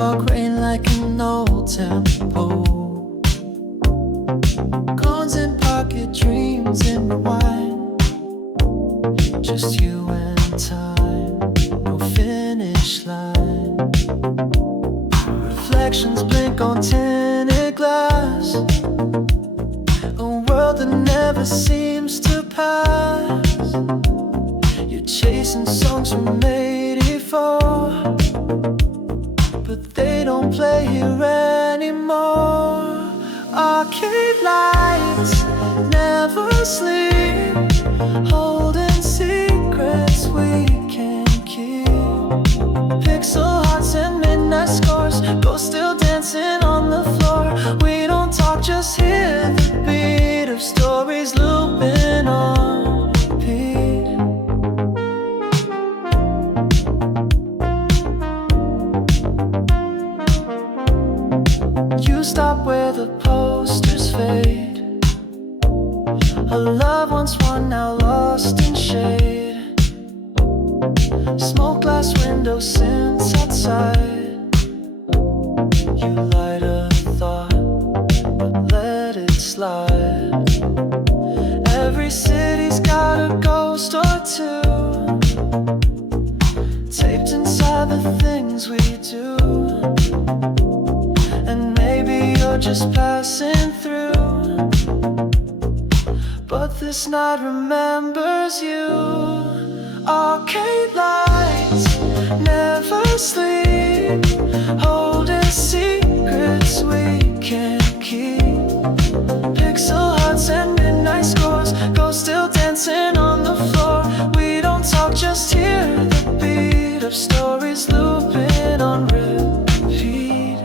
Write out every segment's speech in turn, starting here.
sidewalk rain like an old tempo. Cones in pocket, dreams in rewind. Just you and time, no finish line. Reflections blink on tinted glass. A world that never seems to pass. You're chasing songs from '84, but they don't play here anymore. Arcade lights never sleep, holding secrets we can't keep. Pixel hearts and midnight scores, ghosts still dancing on the floor. We don't talk, just hear the beat of stories looping on repeat. You stop where the posters fade. A love once won, now lost in shade. Smoke glass window since outside. You light a thought, but let it slide. Every city's got a ghost or two, taped inside the things we do. And maybe you're just passing through, but this night remembers you. Arcade lights never sleep, holding secrets we can't keep. Pixel hearts and midnight scores, ghosts still dancing on the floor. We don't talk, just hear the beat of stories looping on repeat.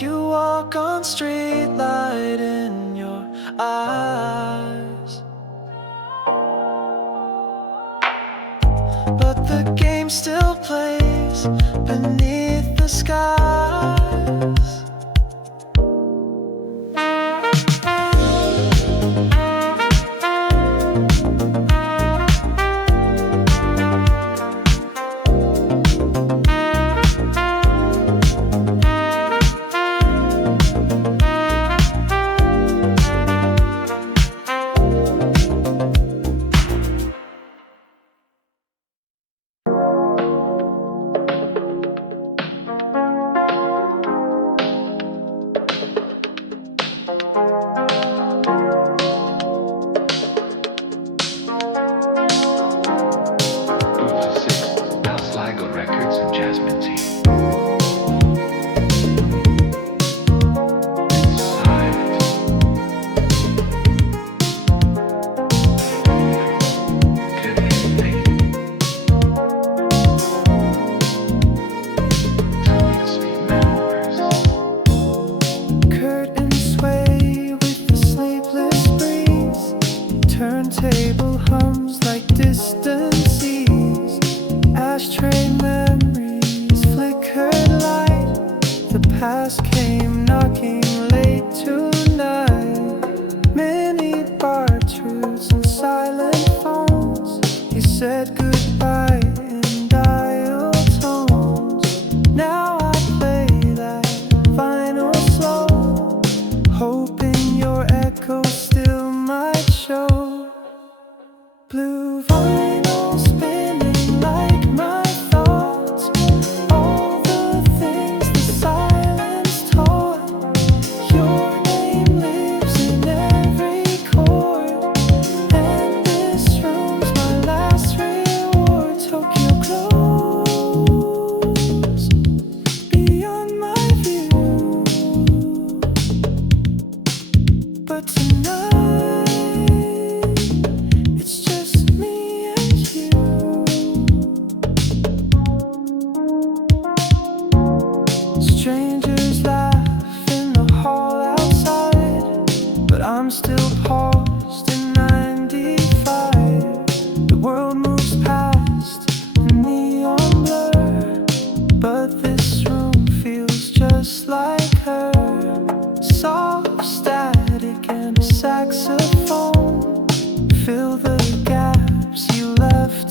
You walk on street light in your eyes, but the game still plays beneath the skies.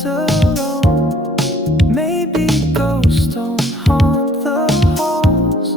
Alone. Maybe ghosts don't haunt the halls.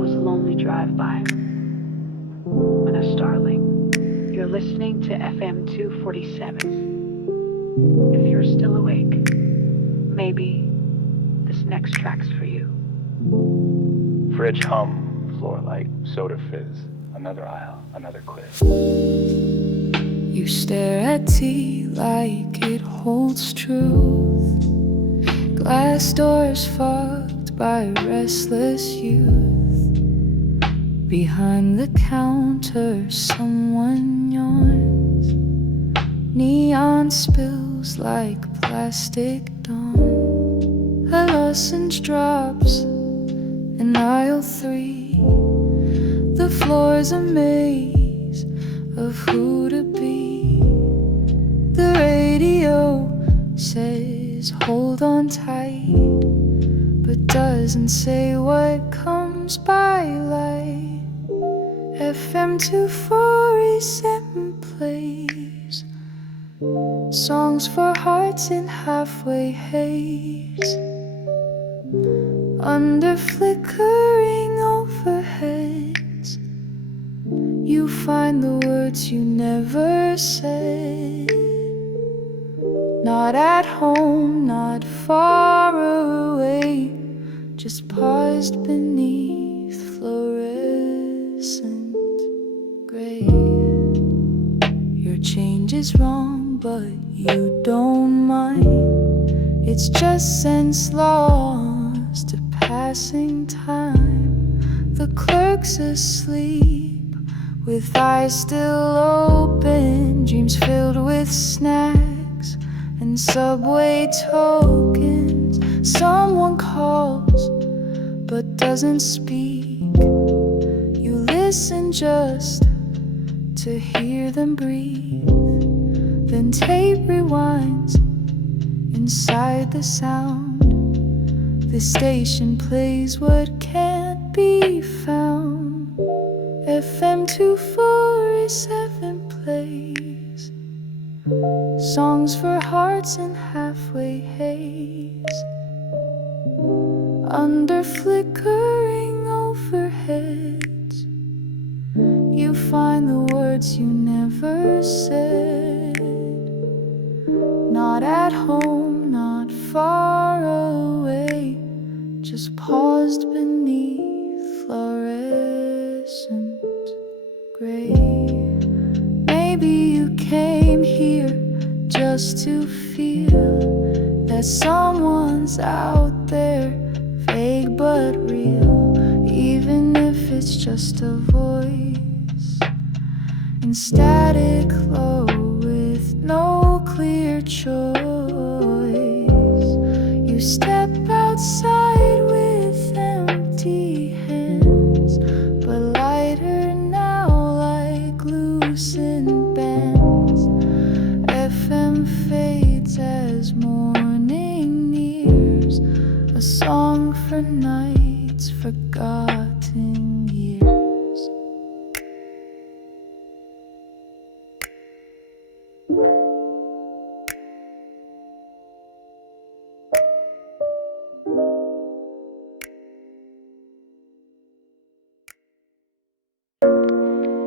was Lonely Drive-By on a Starling. You're listening to FM 247. If you're still awake, maybe this next track's for you. Fridge hum, floor light, soda fizz, another aisle, another quiz. You stare at tea like it holds truth. Glass doors fogged by restless youth. Behind the counter someone yawns. Neon spills like plastic dawn. A lozenge drops in aisle 3. The floor's a maze of who to be. The radio says hold on tight, but doesn't say what comes by light. FM 247 plays songs for hearts in halfway haze. Under flickering overheads, you find the words you never said. Not at home, not far away, just paused beneath fluorescent gray. Your change is wrong, but you don't mind. It's just sense lost to passing time. The clerk's asleep, with eyes still open, dreams filled with snacks and subway tokens. Someone calls but doesn't speak. You listen just to hear them breathe. Then tape rewinds inside the sound. The station plays what can't be found. FM 247 plays songs for hearts in halfway haze. Under flickering overheads, you find the words you never said. Not at home, not far away, just paused beneath fluorescent gray. Maybe you came here just to feel that someone's out there, vague but real, even if it's just a voice in static low with no clear choice. You step outside with empty hands, but lighter now like loosened bands. FM fades as morning nears, a song for nights, forgotten years.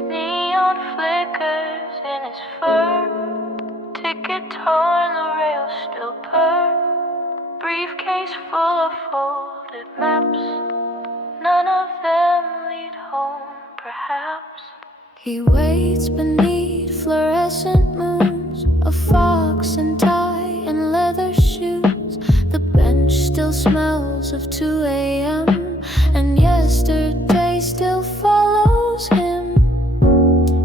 Neon flickers in his fur, ticket torn, the rails still purr. Briefcase full of folded maps, none of them lead home, perhaps. He waits beneath fluorescent moons, a fox and tie and leather shoes. The bench still smells of 2 a.m. and yesterday still follows him.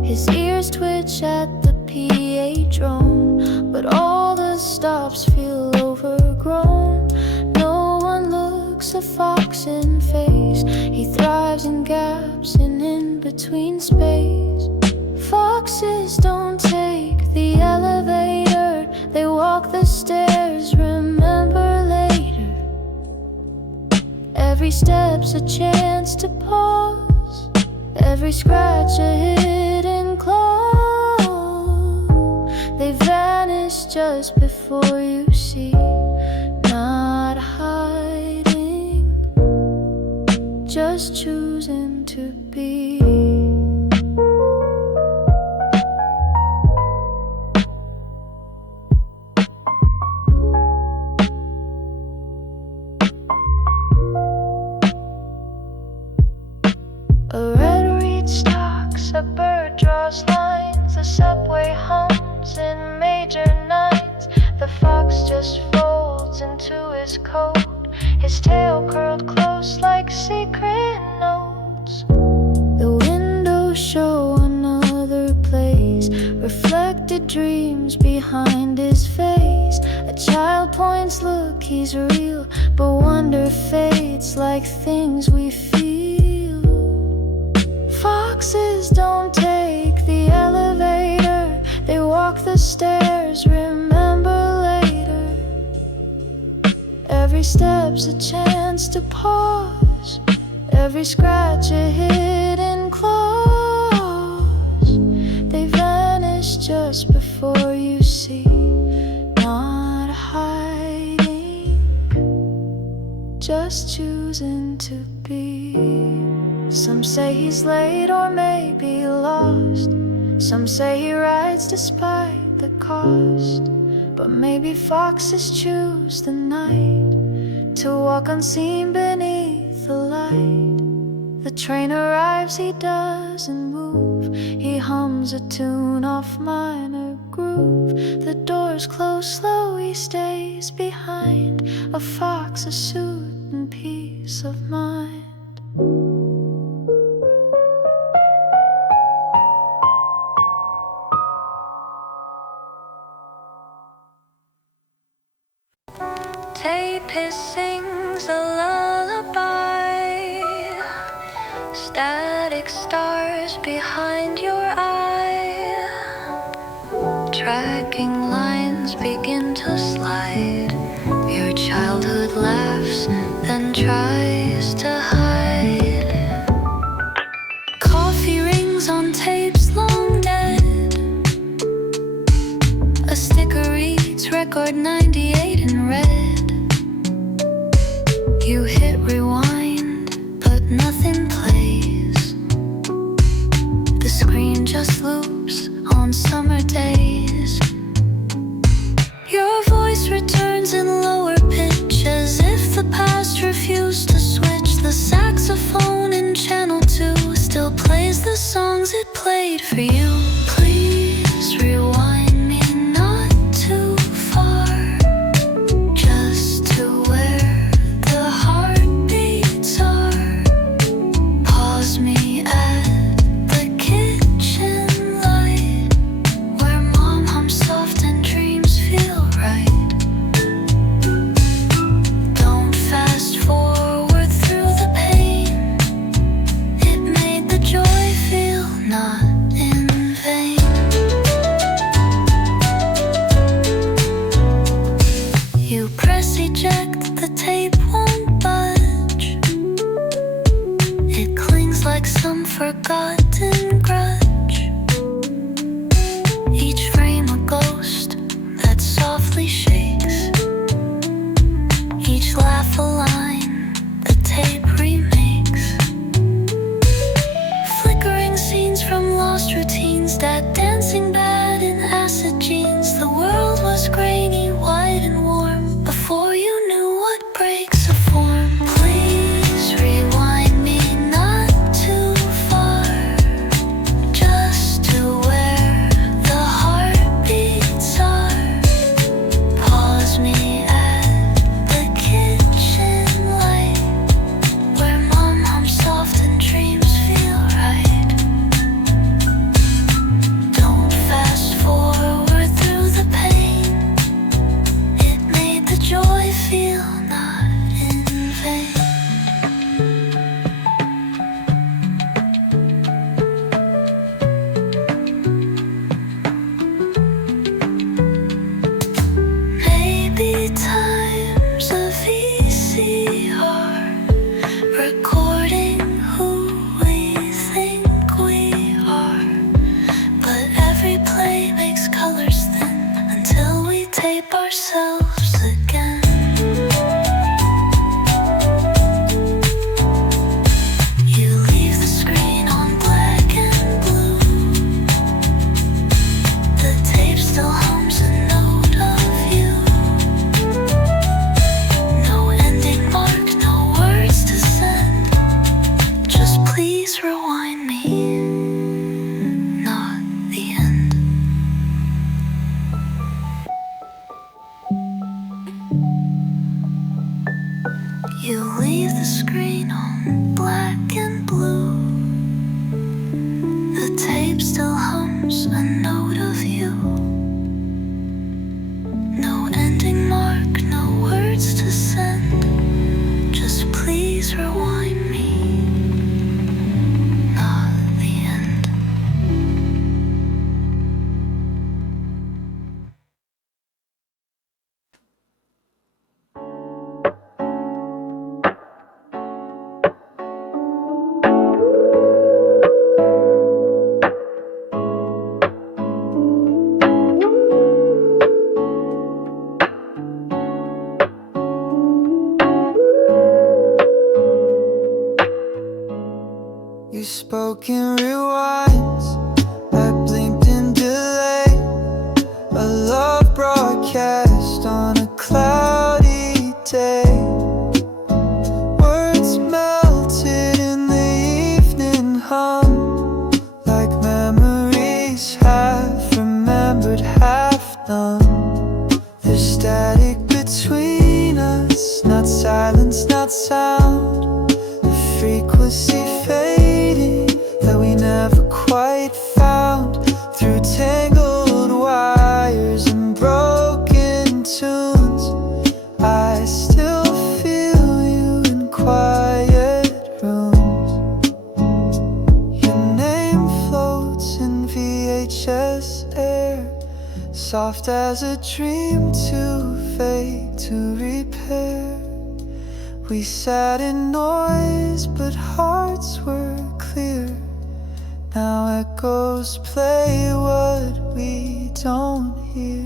His ears twitch at the PA drone, but all the stops feel overgrown. No one looks a fox in face. He thrives in gaps and in between space. Foxes don't take the elevator, they walk the stairs, remember later. Every step's a chance to pause, every scratch a hidden claw. They vanish just before you see, not hiding, just choosing to be. A red reed stalks, a bird draws lines, the subway hums in major nines. The fox just folds into his coat, his tail curled close like secret notes. The windows show another place, reflected dreams behind his face. A child points, look, he's real, but wonder fades like things we feel. Foxes don't take the elevator, they walk the stairs, remember later. Every step's a chance to pause, every scratch a hidden claws. They vanish just before you see, not hiding, just choosing to be. Some say he's late or maybe lost, some say he rides despite the cost. But maybe foxes choose the night, to walk unseen beneath the light. The train arrives, he doesn't move, he hums a tune off minor groove. The doors close slow, he stays behind, a fox, a suit and peace of mind. Tape sings a lullaby, static stars behind your eye. Tracking lines begin to slide, your childhood laughs, then tries to hide. Coffee rings on tapes long dead, a sticker reads record 98 in red. You hit rewind, but nothing plays. The screen just loops on summer days. Your voice returns in lower pitch, as if the past refused to switch. The saxophone in channel 2 still plays the songs it played for you. Please rewind me not too far, just to where the heartbeats are. Pause me at the kitchen light, where mom hums soft and dreams feel right. Don't fast forward through the pain, it made the joy feel not in vain. You press eject, the tape won't budge. It clings like some forgotten grudge. Each frame a ghost that softly shakes, each laugh a line the tape remakes. Flickering scenes from lost routines, that dancing bad in acid jeans. The world was grainy, white and warm, before you knew what breaks a form. Please rewind me not too far, just to where the heartbeats are. Pause me at the kitchen light, where mom hums soft and dreams feel right. Don't fast forward through the pain, it made the joy feel not in vain. Maybe time's a VCR, recording who we think we are. But every play makes colors thin, until we tape ourselves again. You spoke in rewinds, I blinked in delay. A love broadcast on a cloudy day. Words melted in the evening hum, like memories half remembered, half numb. There's static between us, not silence, not sound. The frequency fading that we never quite found. Through tangled wires and broken tunes, I still feel you in quiet rooms. Your name floats in VHS air, soft as a dream too fake to repair. We sat in noise, but hearts were clear. Now echoes play what we don't hear.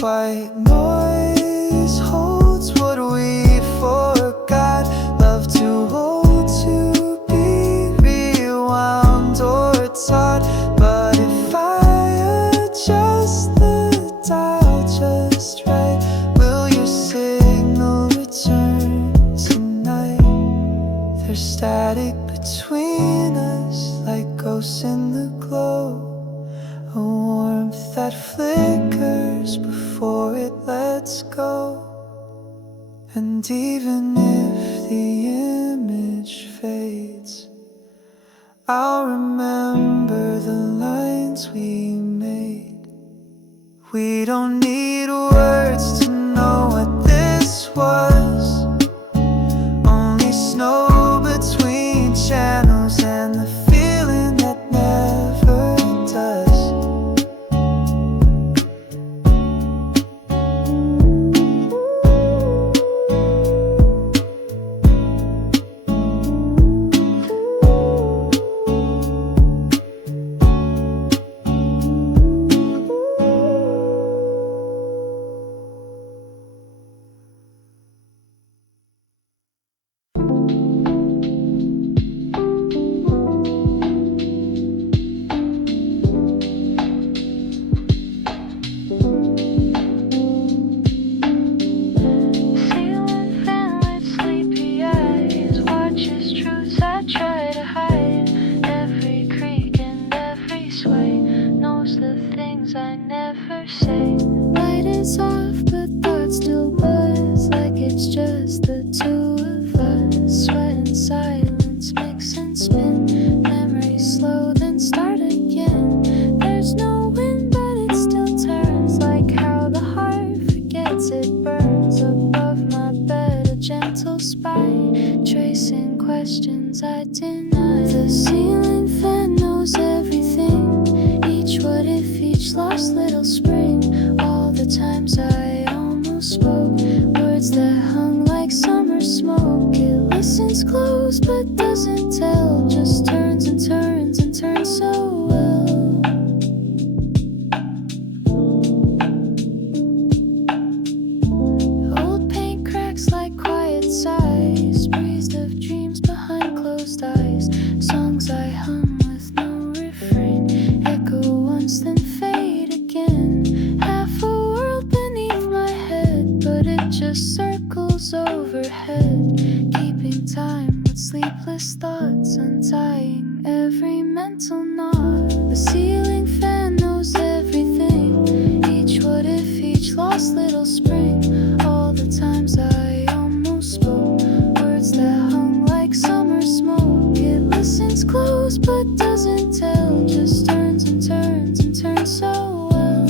White noise holds what we forgot. Love too old to be rewound or taught. But if I adjust the dial just right, will your signal return tonight? There's static between us, like ghosts in the glow. A warmth that flickers before it lets go. And even if the image fades, I'll remember the lines we made. We don't need words to know what this was. Only snow between channels and the feeling that never does. Ceiling fan with sleepy eyes, watches truths I try to hide. Every creak and every sway knows the things I never say. Light is off, but thoughts still buzz, like it's just the two of us. Sweat and silence mix and spin, memories slow then start again. There's no wind, but it still turns, like how the heart forgets it burns. Above my bed, a gentle spy, tracing questions I deny. The ceiling fan knows everything, each what if, each lost little spring. All the times I almost spoke, words that hung like summer smoke. It listens close but doesn't tell, just turns and turns and turns so well. Old paint cracks like quiet sighs, breathed of dreams behind closed eyes. Songs I hum with no refrain, echo once then fade again. Half a world beneath my head, but it just circles overhead, keeping time with sleepless thoughts, untying every mental knot. The ceiling fan knows everything, each what if, each lost little spring. All the times I almost spoke, words that hung like summer smoke. It listens close but doesn't tell, just turns and turns and turns so well.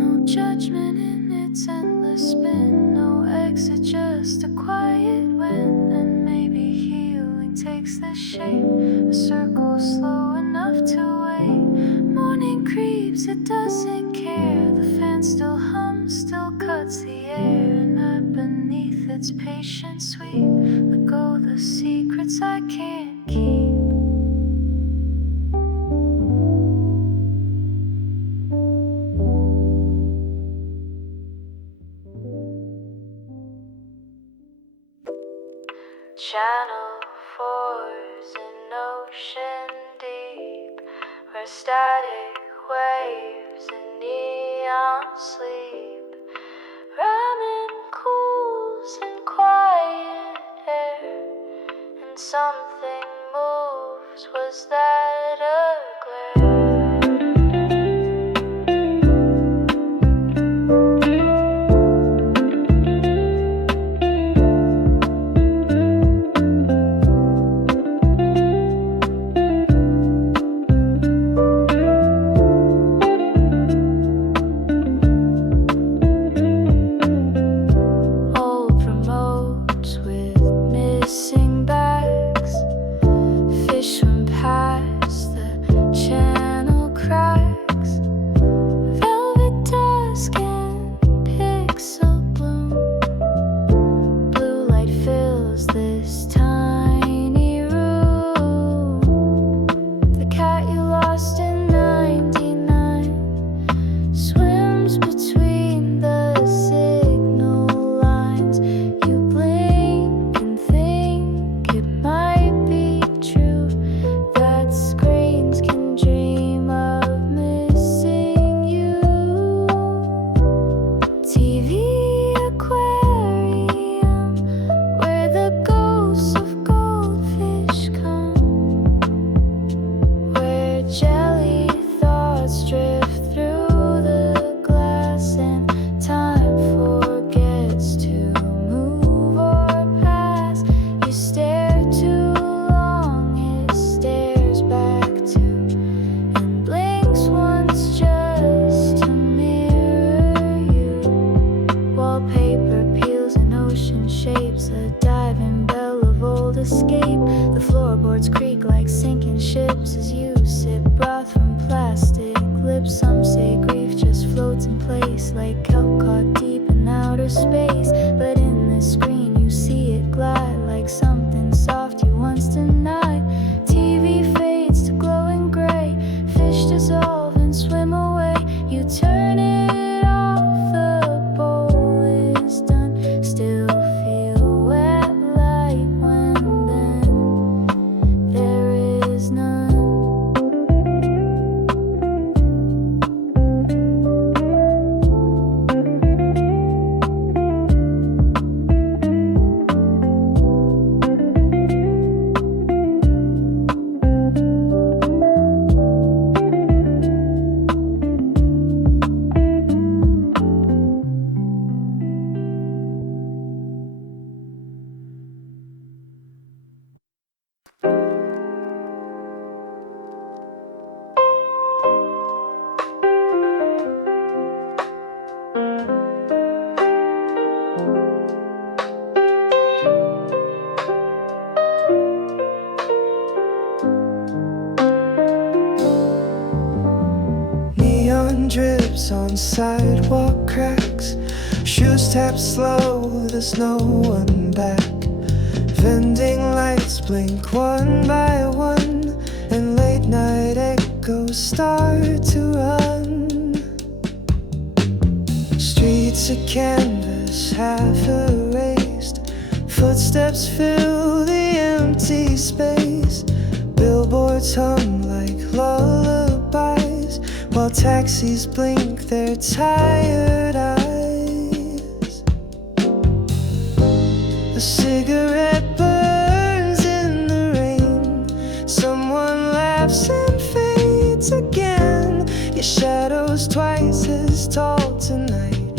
No judgment in its endless spin, no exit, just a quiet win. And maybe healing takes the shape, a circle slow enough to wait. Morning creeps, it doesn't care, the fan still hums, still cuts the air. And I beneath its patient sweep, let go the secrets I can't keep. Channel 4's in ocean deep, where static waves and neon sleep. Ramen cools in quiet air, and something moves. Was that a glare? Drips on sidewalk cracks, shoes tap slow, there's no one back. Vending lights blink one by one, and late night echoes start to run. Streets of canvas, half erased, footsteps fill the empty space. Billboards hum like lullabies, while taxis blink their tired eyes. A cigarette burns in the rain, someone laughs and fades again. Your shadow's twice as tall tonight,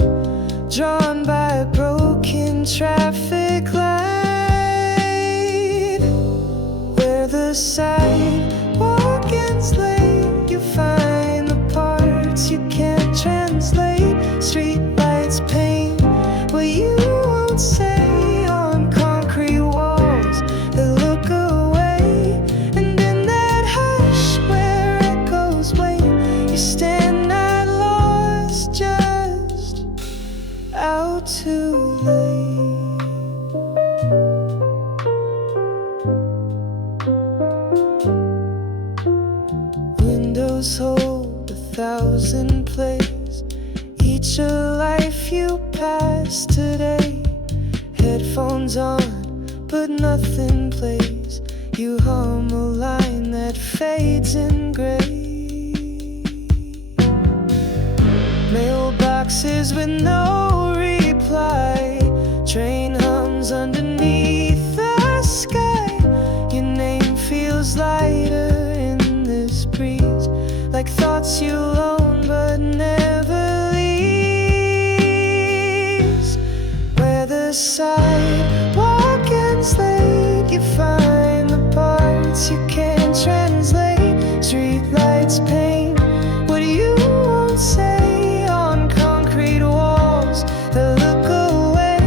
drawn by a broken traffic light. Where the sidewalk ends late, you find the parts you can't translate. Street lights paint what you won't say on concrete walls that look away. And in that hush where echoes wait, you stand not lost, just out too late. Windows hold 1,000 plays, each a life you passed today. Headphones on, but nothing plays. You hum a line that fades in gray. Mailboxes with no reply. Train hums underneath the sky. Your name feels lighter in this breeze, like thoughts you own but never leaves. Where the sidewalk ends late, you find the parts you can't translate. Streetlights paint what you won't say on concrete walls that look away.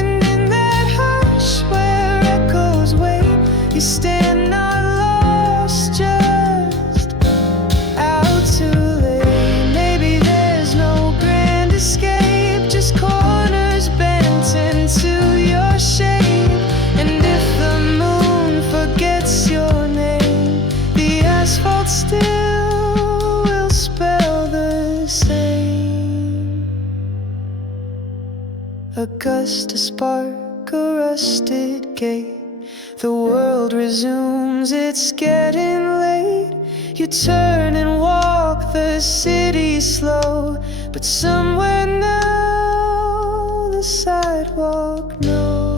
And in that hush where echoes wait, you stand not lost, just out too late. Maybe there's no grand escape, just corners bent into your shape. And if the moon forgets your name, the asphalt still will spell the same. A gust, a spark, a rusted gate. The world resumes, it's getting late. You turn and walk the city slow, but somewhere now the sidewalk knows.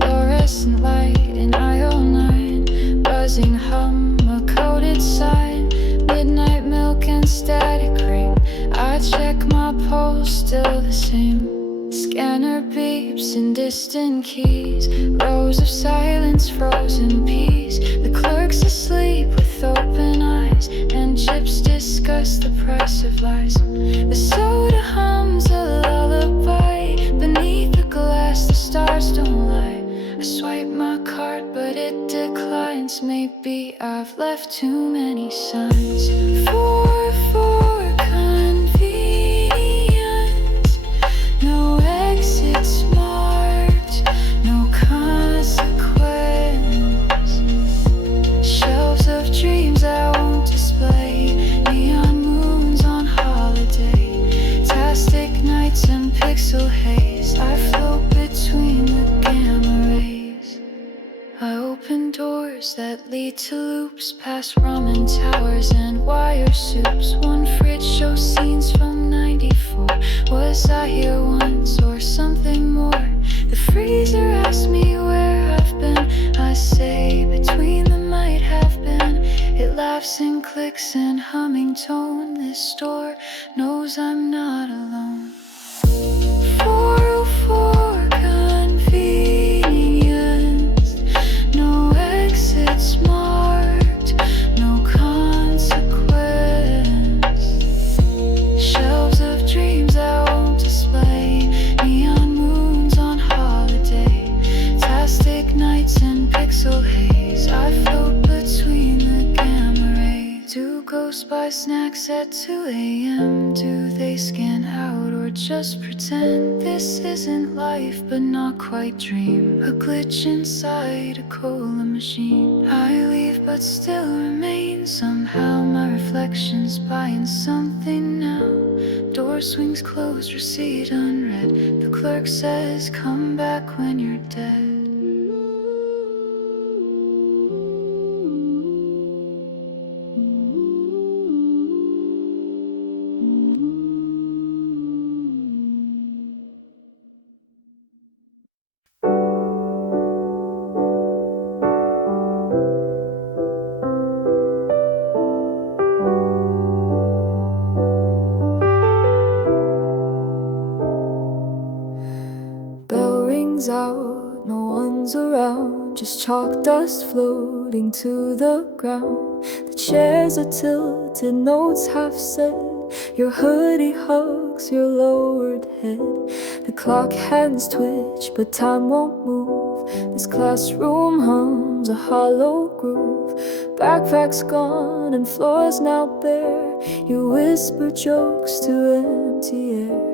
Fluorescent light in aisle 9, buzzing hum, a coded sign. Midnight milk and static ring. I check my pulse, still the same. Scanner beeps in distant keys. Rows of silence, frozen peas. The clerk's asleep with open eyes, and chips discuss the price of lies. The soda hums a lullaby. Beneath the glass, the stars don't lie. I swipe my card, but it declines. Maybe I've left too many signs. For convenience, no exits marked, no consequence. Shelves of dreams I won't display. Neon moons on holiday. Tastic nights and pixel haze. I float between the gamma rays. I open doors that lead to loops, past ramen towers and wire soups. One fridge shows scenes from '94. Was I here once or something more? The freezer asks me where I've been. I say between the might have been. It laughs and clicks in humming tone. This store knows I'm not alone. 404 convenience, no exits marked, no consequence. Shelves of dreams I won't display. Neon moons on holiday. Tastic nights and pixel haze. I float between the gamma rays. Do ghosts buy snacks at 2 a.m.? Do they scan out or just pretend? This isn't life, but not quite dream. A glitch inside a cola machine. I leave but still remain. Somehow my reflection's buying something now. Door swings closed, receipt unread. The clerk says, come back when you're dead. Out, no one's around, just chalk dust floating to the ground. The chairs are tilted, notes half said. Your hoodie hugs your lowered head. The clock hands twitch, but time won't move. This classroom hums a hollow groove. Backpack's gone and floor's now bare. You whisper jokes to empty air.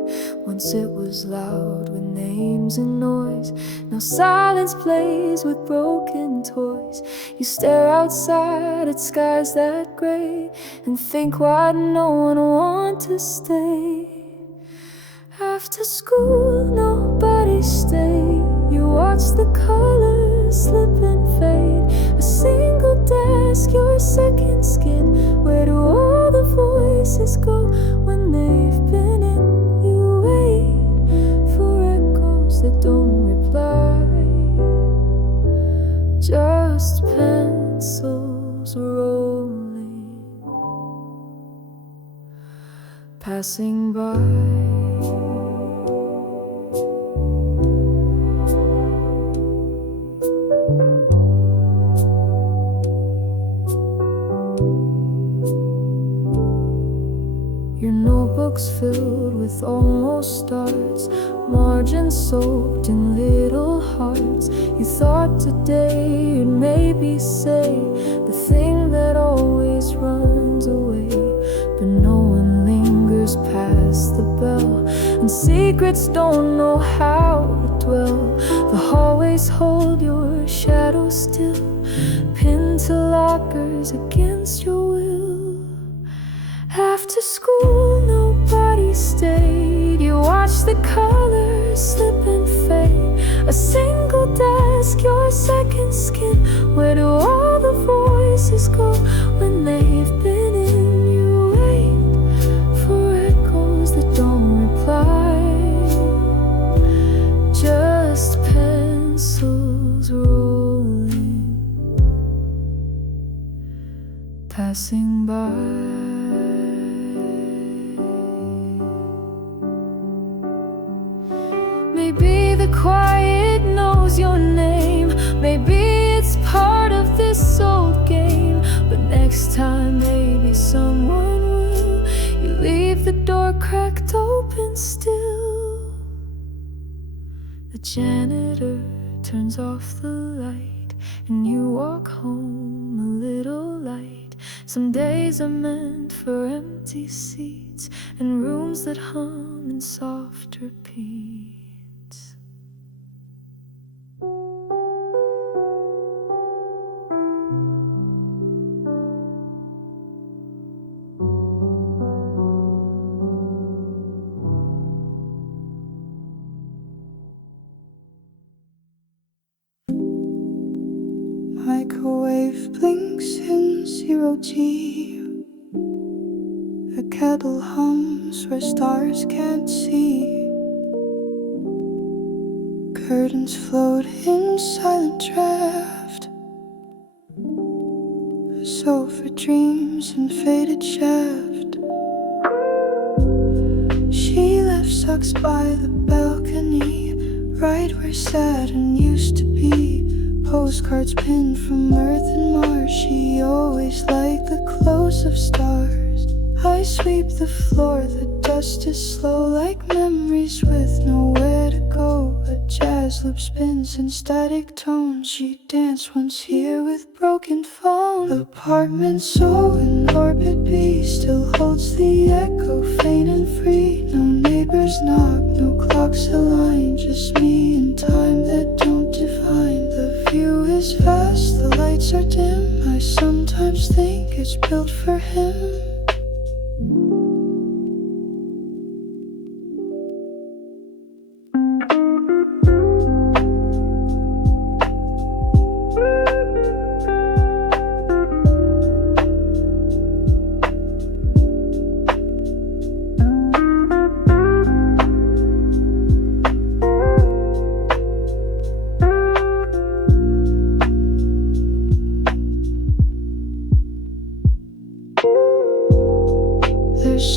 Once it was loud with names and noise. Now silence plays with broken toys. You stare outside at skies that gray and think why no one want to stay. After school, nobody stayed. You watch the colors slip and fade. A single desk, your second skin. Where do all the voices go when they've been in? You wait for echoes that don't reply. Just pencils rolling, passing by. Your notebook's filled with almost starts, margins soaked in little hearts. You thought today you'd maybe say the thing that always runs away, but no one lingers past the bell, and secrets don't know how to dwell. The hallways hold your shadow still, pinned to lockers against your will. After school, nobody stayed. You watched the colors slip and fade. A single desk, your second skin. Where do all the voices go when they've been in? You wait for echoes that don't reply. Just pencils rolling, passing by. Maybe the quiet knows your name. Maybe it's part of this old game. But next time maybe someone will. You leave the door cracked open still. The janitor turns off the light, and you walk home a little light. Some days are meant for empty seats and rooms that hum in soft repeat. Microwave blinks in 0G. A kettle hums where stars can't see. Curtains float in silent draft. A sofa dreams in faded shaft. She left socks by the balcony, right where Saturn used to be. Postcards pinned from Earth and Mars. She always liked the close of stars. I sweep the floor, the dust is slow, like memories with nowhere to go. A jazz loop spins in static tones. She danced once here with broken phone. Apartment so in orbit B still holds the echo, faint and free. No neighbors knock, no clocks align, just me and time that don't define. The view is vast, the lights are dim. I sometimes think it's built for him.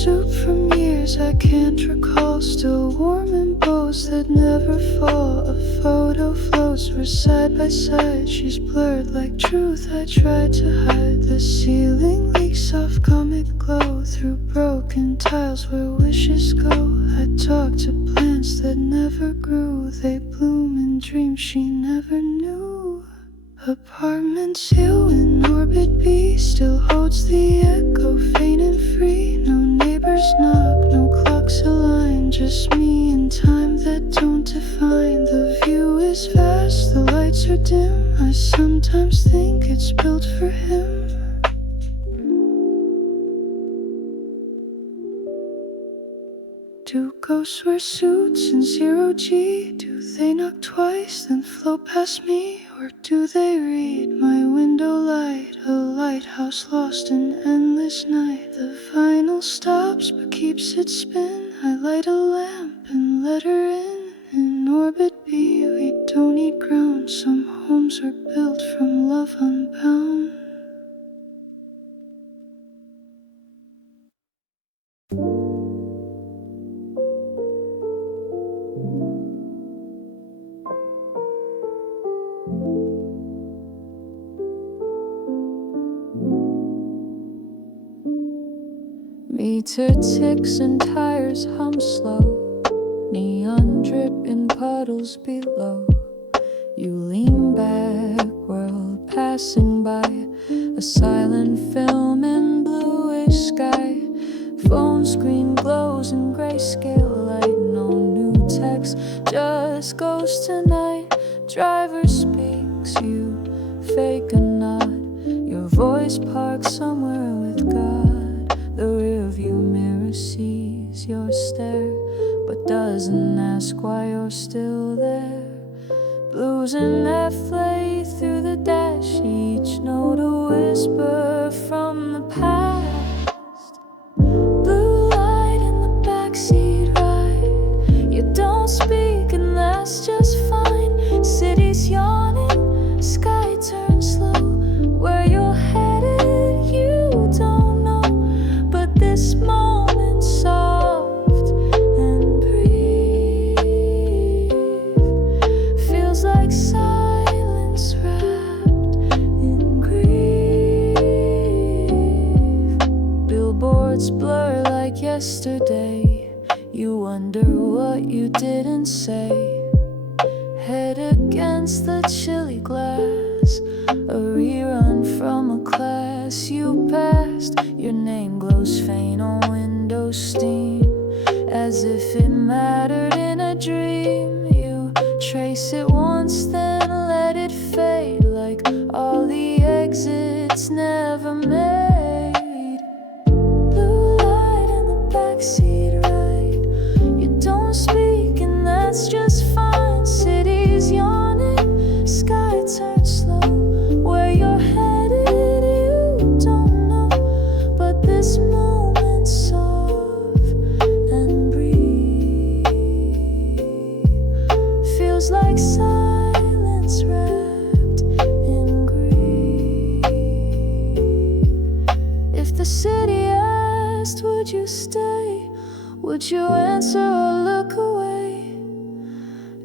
Soup from years I can't recall, still warm in bows that never fall. A photo floats, we're side by side. She's blurred like truth I tried to hide. The ceiling leaks off comic glow through broken broken tiles where wishes go. I talk to plants that never grew. They bloom in dreams she never knew. Apartments hill in orbit B still holds the echo, faint and free. No neighbors knock, no clocks align, just me and time that don't define. The view is vast, the lights are dim. I sometimes think it's built for him. Do ghosts wear suits in zero-G? Do they knock twice, then float past me? Or do they read my window light? A lighthouse lost in endless night. The vinyl stops but keeps its spin. I light a lamp and let her in. In orbit B, we don't need ground. Some homes are built from love unbound. Meter ticks and tires hum slow. Neon drip in puddles below. You lean back, world passing by. A silent film in bluish sky. Phone screen glows in grayscale light. No new text, just ghost tonight. Driver speaks, you fake a nod. Your voice parked somewhere with God. The rearview mirror sees your stare, but doesn't ask why you're still there. Blues and F lay through the dash, each note a whisper from the past. Blue light in the backseat ride. You don't speak and that's just fine. City's yawning, sky turns slow. Where you're headed, you don't know. But this moment soft and brief feels like silence wrapped in grief. Billboards blur like yesterday. You wonder what you didn't say. Head against the chilly glass, a rerun from a class you passed. Your name glows faint on window steam, as if it mattered in a dream. You trace it once, then let it fade, like all the exits never made. Blue light in the backseat ride. You don't speak and that's just fine. City's yawning, sky turns slow. Where you're headed, you don't know. But this moment soft and brief feels like silence wrapped in grief. If the city asked, would you stay? Would you answer or look away?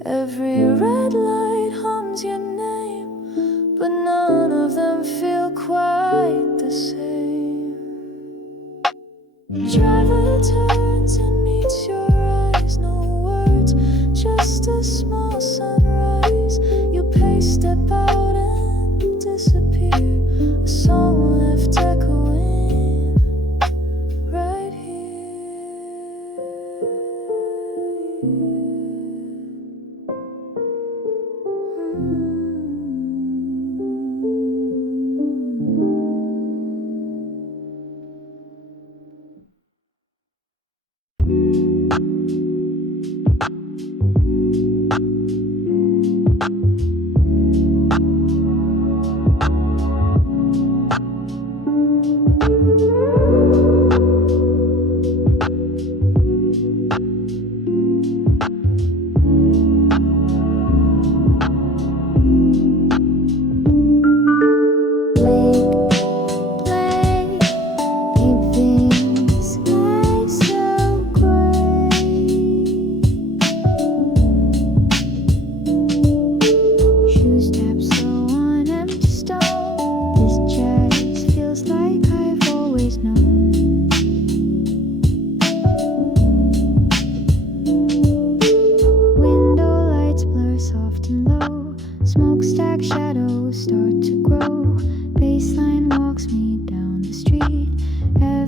Every red light hums your name, but none of them feel quite the same. Driver turns and meets your eyes. No words, just a small sunrise. You pace, step out and disappear. A song left echoing right here.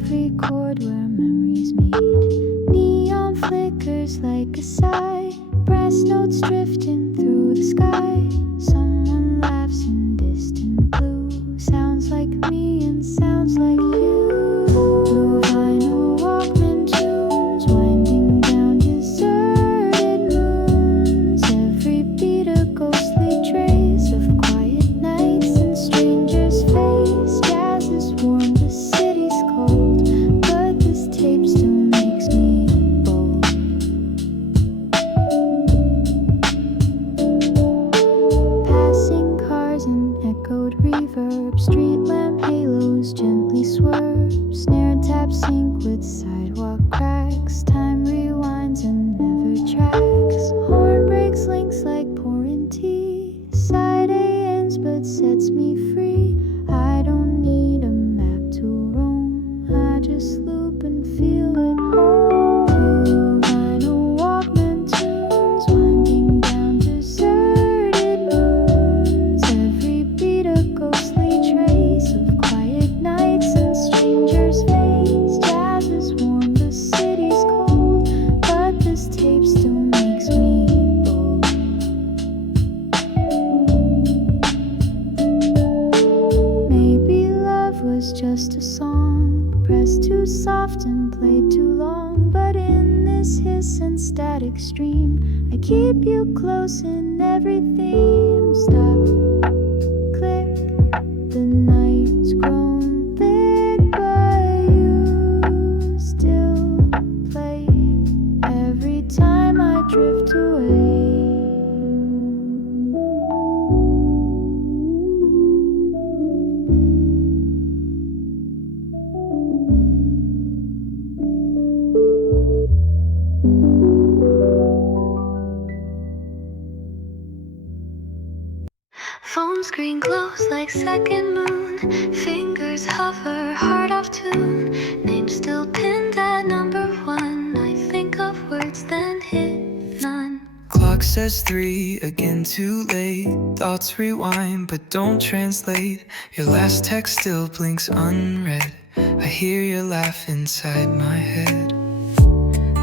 every chord where memories meet. Neon flickers like a sigh, brass notes drifting through the sky. Someone laughs in distant blue, sounds like me and sounds like you. Blue vinyl Walkman tunes, winding down deserted moons. Every beat a ghostly trace of quiet nights and strangers' face. Jazz has warmed the city's cold, but this tape still makes me bold. Passing cars and echoed reverb, street lamp halos gently swerve. Snare tap sync with sidewalk cracks, time rewinds and never tracks. Horn breaks links like pouring tea, side A ends but sets me free. I don't need a map to roam, I just loop and feel at home. Blue vinyl Walkman tunes, winding down deserted moons. Every beat a ghostly trace of quiet nights and strangers' face. Jazz has warmed the city's cold, but this tape still makes me bold. Maybe love was just a song, pressed too soft and played too long. But in this hiss and static stream, I keep you close in every theme. Stop, click, the night's grown thick, but you still play every time I drift away. Phone screen glows like second moon, fingers hover, heart off tune. Name still pinned at number 1. I think of words then hit none. Clock says 3, again too late. Thoughts rewind but don't translate. Your last text still blinks unread. I hear your laugh inside my head.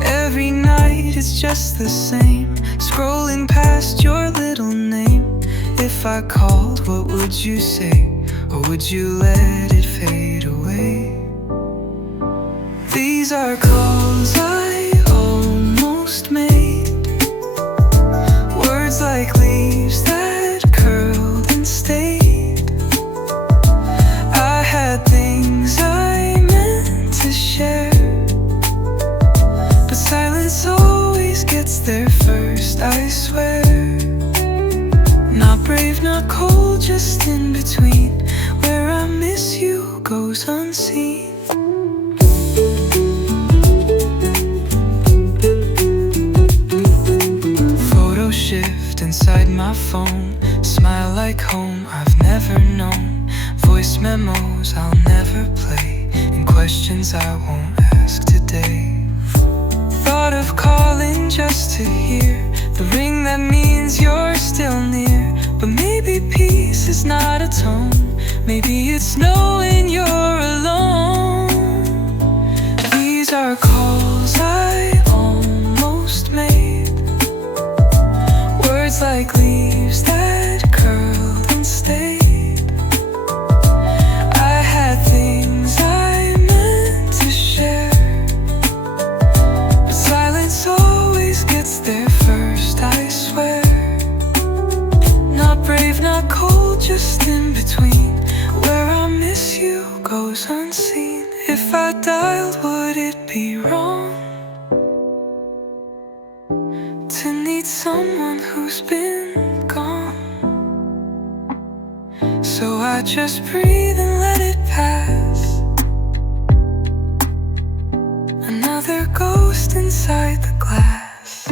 Every night it's just the same, scrolling past your little name. If I called, what would you say? Or would you let it fade away? These are calls I almost made, words like leaves that curled and stayed. I had things I meant to share, but silence always gets there first, I swear. Not brave, not cold, just in between. Where I miss you goes unseen. Photo shift inside my phone, smile like home I've never known. Voice memos I'll never play, and questions I won't ask today. Thought of calling just to hear the ring that means you're still near. But maybe peace is not a tone, maybe it's knowing you're alone. These are calls I almost made, words like leaves that curled and stayed. I had things I meant to share, but silence always gets there first, I swear. Not brave, not cold, just in between. Where I miss you goes unseen. If I dialed, would it be wrong to need someone who's been gone? So I just breathe and let it pass. Another ghost inside the glass.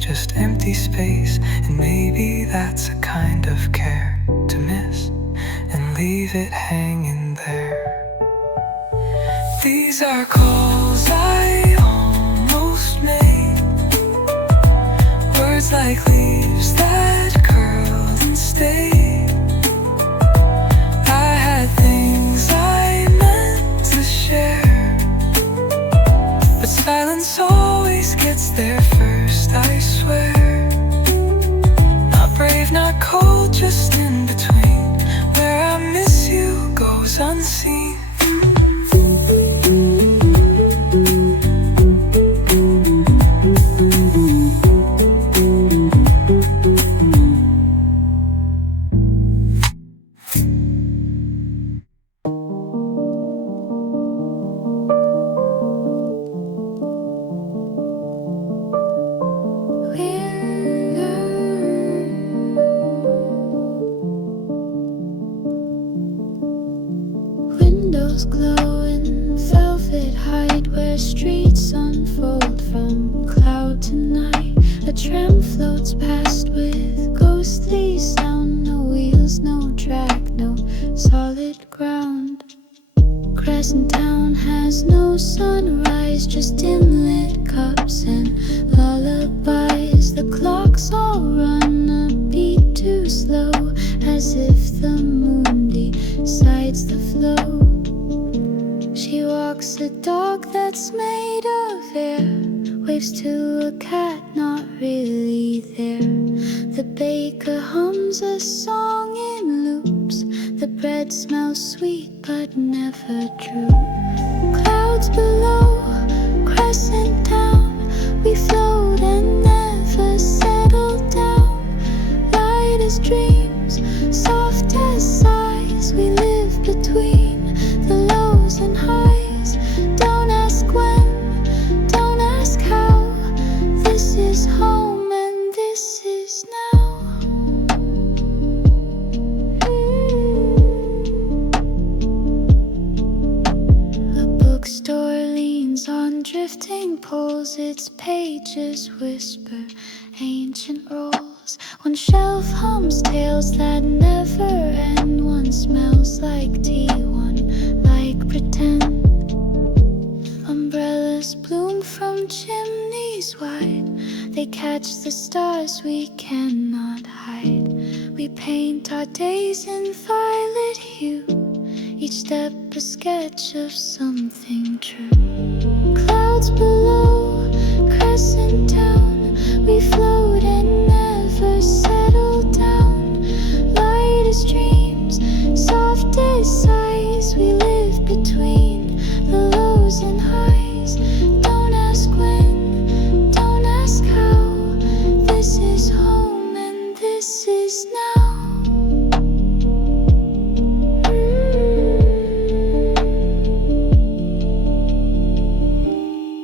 Just empty space, and maybe that's a kind of care to miss and leave it hanging there. These are calls I almost made. Words like leaves that curled and stayed. I had things I meant to share, but silence always gets there first, I swear. Not brave, not cold, just in between. Where I miss you goes unseen. Windows glow in velvet height, where streets unfold from cloud to night. A tram floats past with ghostly sound. No wheels, no track, no solid ground. Crescent town has no sunrise, just dim lit cups and lullabies. The clocks all run a beat too slow, as if the moon decides the flow. She walks a dog that's made of air, waves to a cat not really there. The baker hums a song in loops. The bread smells sweet but never true. Clouds below, crescent down. We float and never settle down. Light as dreams, soft as sighs. We live between the lows and highs. Don't ask when, don't ask how. This is home and this is now. A bookstore leans on drifting poles. Its pages whisper ancient roles. One shelf hums tales that never end. One smells like tea, one like pretend. Umbrellas bloom from chimneys wide. They catch the stars we cannot hide. We paint our days in violet hue, each step a sketch of something true. Clouds below, crescent down. We float and never settle down. Light as dreams, soft as sighs. We live between the lows and highs. Don't ask when, don't ask how. This is home and this is now.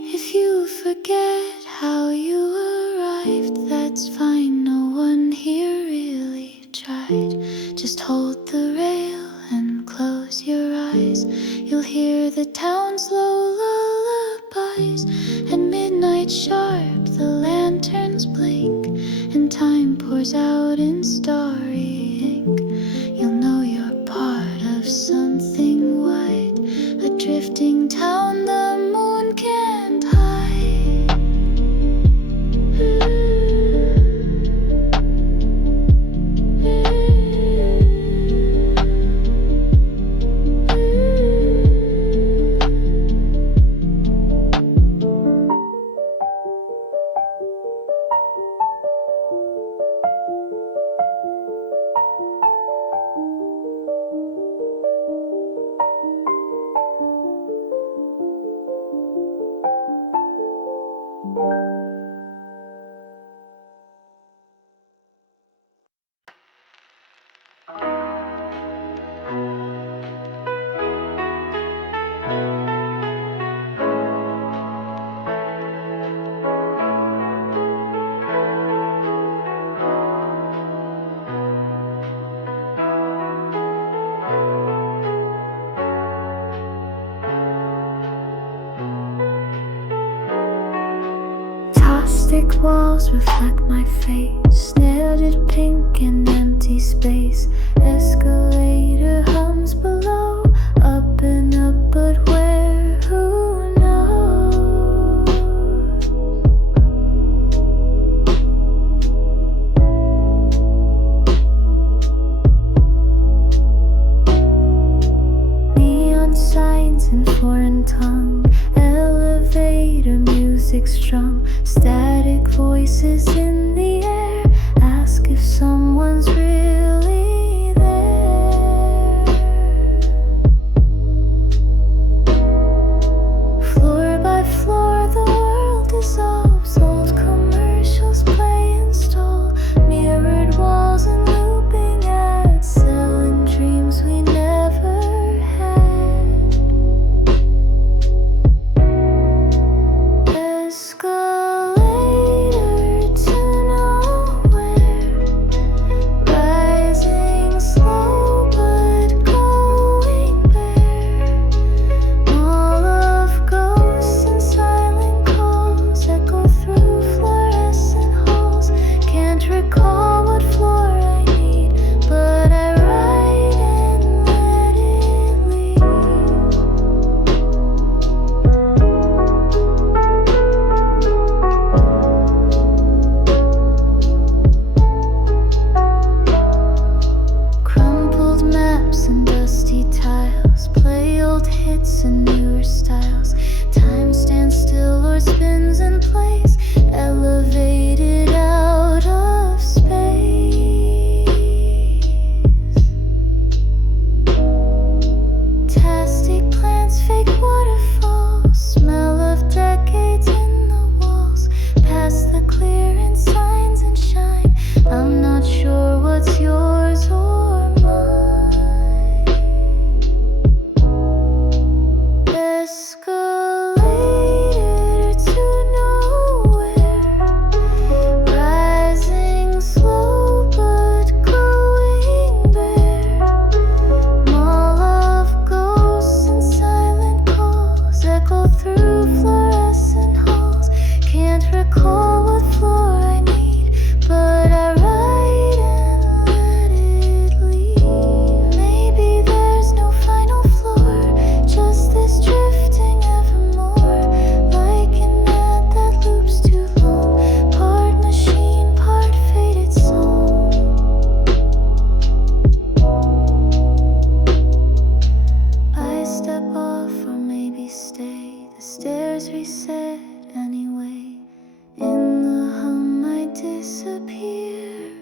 If you forget how you arrived, that's fine. No one here really tried. Just hold the rail and close your eyes. You'll hear the town's low lullabies. At midnight sharp, the lanterns blink, and time pours out in starry ink. You'll know you're part of something wide, a drifting town the moon can't hide. Thick walls reflect my face, snared in pink in empty space. Escalator hums below, up and up, but where? words in foreign tongue. Elevator music strung, static voices in the air. Ask if someone's really there. Floor by floor, the world dissolves. Old commercials play and stall. Mirrored walls and looping ads, selling dreams we never had. Escalator to nowhere, rising slow but going bare. All of ghosts and silent calls echo through fluorescent halls. Can't recall what floor I need, but I ride and let it lead. Crumpled maps and dusty tiles, play old hits and newer styles. Time stands still or spins in place, elevated out of space. Tastic plants, fake waterfalls, smell of decades in the walls. Past the clearance signs and shine, I'm not sure what's yours or mine. Escalator to nowhere, rising slow but going bare. Mall of ghosts and silent calls echo through fluorescent halls. Can't recall what floor I need, but I ride and let it lead. Maybe there's no final floor, just this drifting evermore, like an ad that loops too long. Part machine, part faded song. I step off or maybe stay. The stairs reset anyway. In the hum I disappear.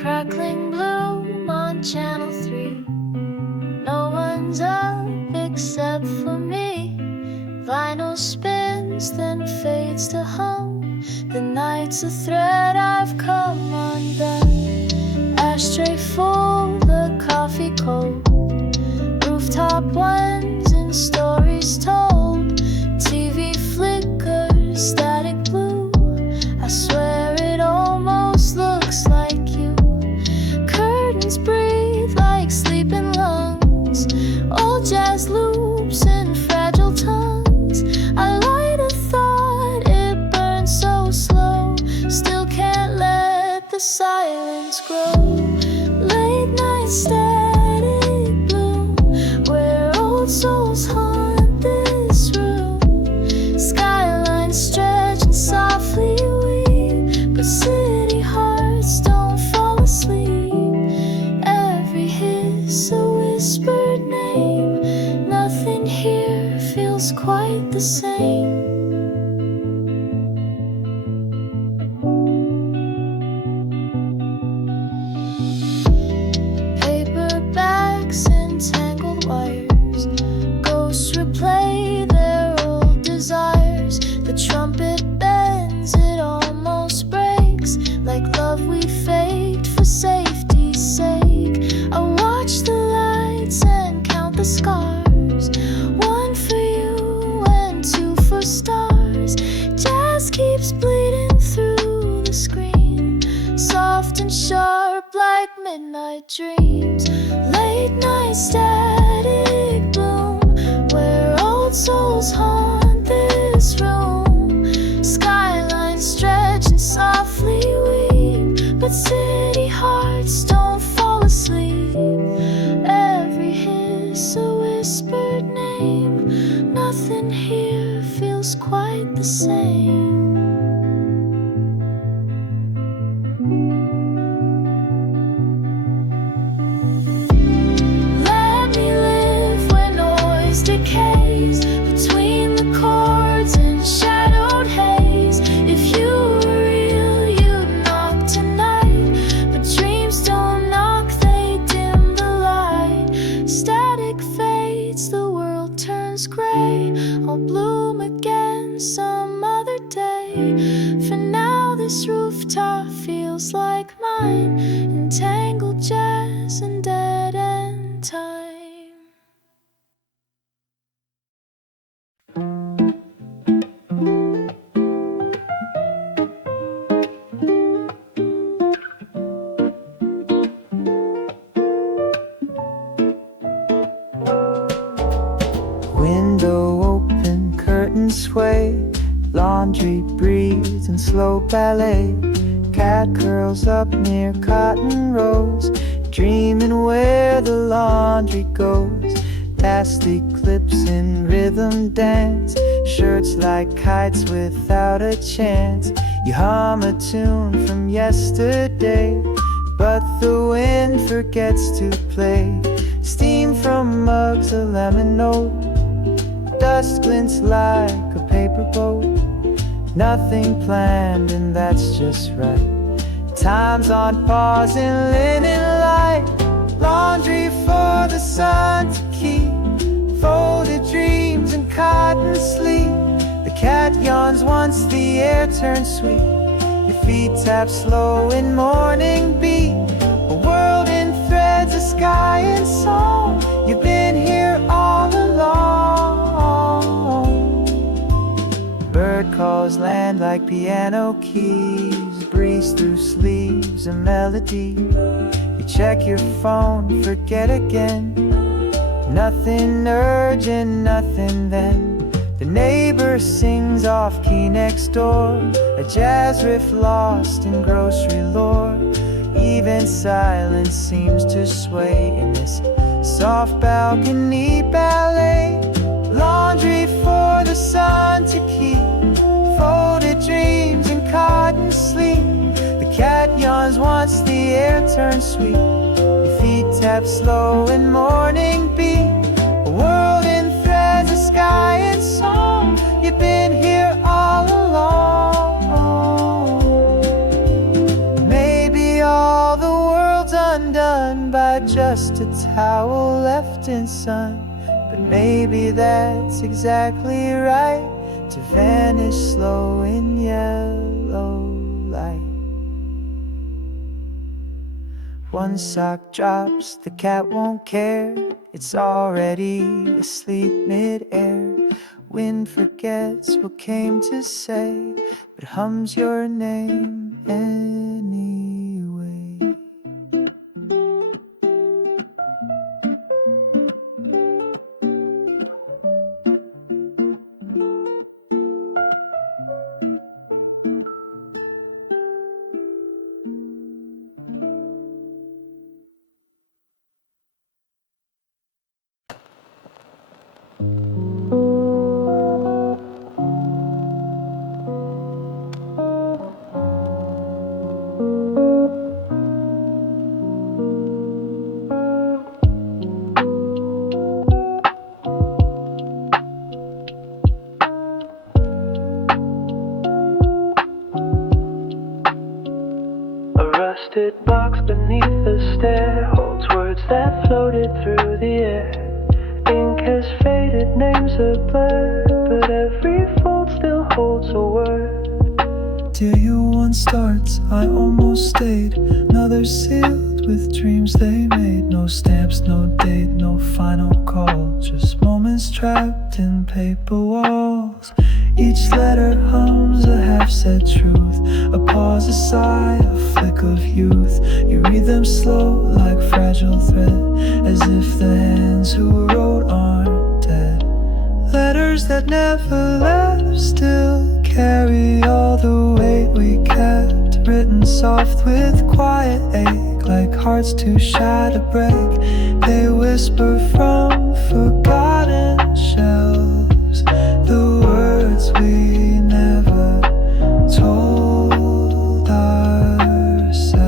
Crackling bloom on channel 3. No one's up except for me. Vinyl spins, then fades to hum. The night's a thread I've come undone. Ashtray full, the coffee cold. Rooftop ones and stories told. TV flickers, static blue. I swear it almost looks like you. Curtains breathe like sleeping lungs. Old jazz loops and fragile tongues. I light a thought, it burns so slow. Still can't let the silence grow. Late night static bloom, where old souls haunt this room. Skylines stretch and softly weep, but city hearts don't fall asleep. Every hiss a whispered name. Nothing here feels quite the same. Paperbacks and tangled wires. Ghosts replay their old desires. The trumpet bends, it almost breaks. Like love we faked for safety's sake. I watch the lights and count the scars. One for you and two for stars. Jazz keeps bleeding through the screen, soft and sharp like midnight dreams. Late night static bloom, where old souls haunt this room. Skylines stretch and softly weep, but city hearts don't fall asleep. Every hiss a whispered name. Nothing here feels quite the same. laundry breathes in slow ballet. Cat curls up near cotton rows, dreaming where the laundry goes. Plastic clips in rhythm dance, shirts like kites without a chance. You hum a tune from yesterday, but the wind forgets to play. Steam from mugs, a lemon note, dust glints like a paper boat. Nothing planned and that's just right. Time's on pause in linen light. Laundry for the sun to keep, folded dreams and cotton sleep. The cat yawns once the air turns sweet. Your feet tap slow in morning beat. A world in threads, a sky in song. You've been here all along. Bird calls land like piano keys, breeze through sleeves, a melody. You check your phone, forget again. Nothing urgent, nothing then. The neighbor sings off key next door, a jazz riff lost in grocery lore. Even silence seems to sway in this soft balcony ballet. Laundry for the sun to keep, folded dreams and cotton sleep. The cat yawns once the air turns sweet. Your feet tap slow in morning beat. A world in threads, a sky in song. You've been here all along. Maybe all the world's undone by just a towel left in sun. But maybe that's exactly right, to vanish slow in yellow light. One sock drops, the cat won't care. It's already asleep mid-air. Wind forgets what came to say, but hums your name anyway. A rusted box beneath the stair holds words that floated through the air. Ink has faded, names are blurred, but every fold still holds a word. Till you one starts, I almost stayed. Another sealed with dreams they made. No stamps, no date, no final call. Just moments trapped in paper walls. Each letter hums a half-said truth. A pause, a sigh, a flick of youth. You read them slow like fragile thread, as if the hands who wrote aren't dead. Letters that never left still carry all the weight we kept. Written soft with quiet ache, like hearts too shy to break. They whisper from forgotten shelves, the words we never told ourselves.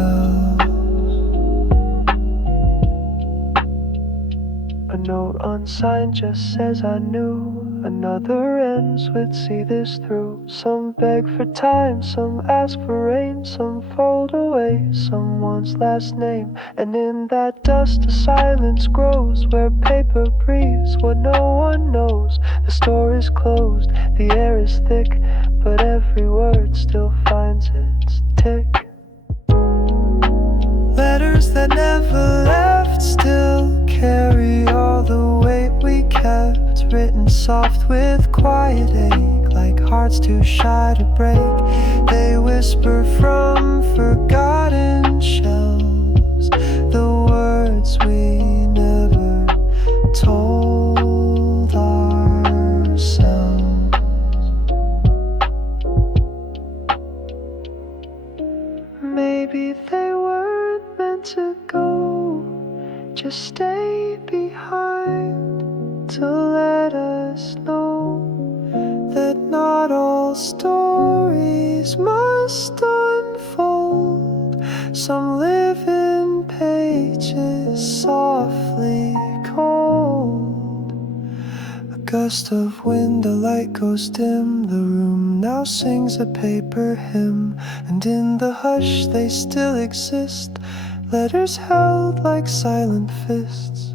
A note unsigned just says I knew. Another ends with see this through. Some beg for time, some ask for rain, some fold away someone's last name. And in that dust a silence grows, where paper breathes what no one knows. The store is closed, the air is thick, but every word still finds its tick. Letters that never left still carry all the weight we kept. Written soft with quiet ache, like hearts too shy to break. They whisper from forgotten shelves, the words we never told ourselves. just stay behind to let us know that not all stories must unfold. Some live in pages softly cold. A gust of wind, a light goes dim. The room now sings a paper hymn, and in the hush they still exist. Letters held like silent fists.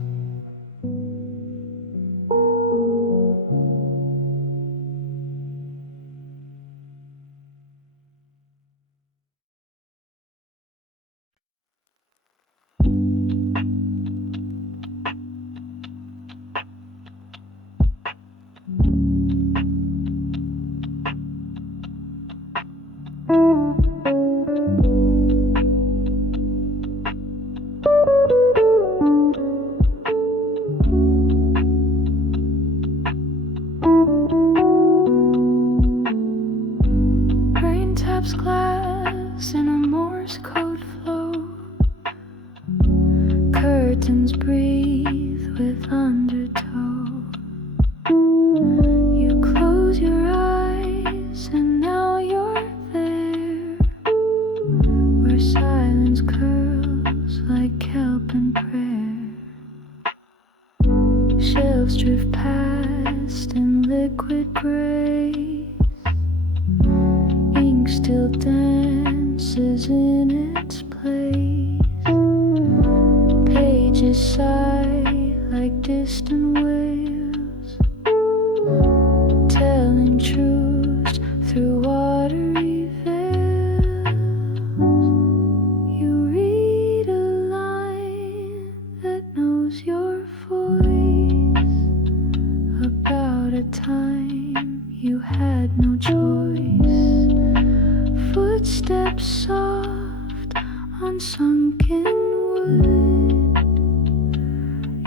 Rain taps glass in a Morse code flow. Curtains breathe with undertow. You close your eyes and now you're there, where silence curls like kelp and prayer. Shelves drift past in liquid grace. Ink still dances in its place. Pages sigh like distant waves, telling truths through watery veils. You read a line that knows your voice, about a time you had no choice. Footsteps soft on sunken wood,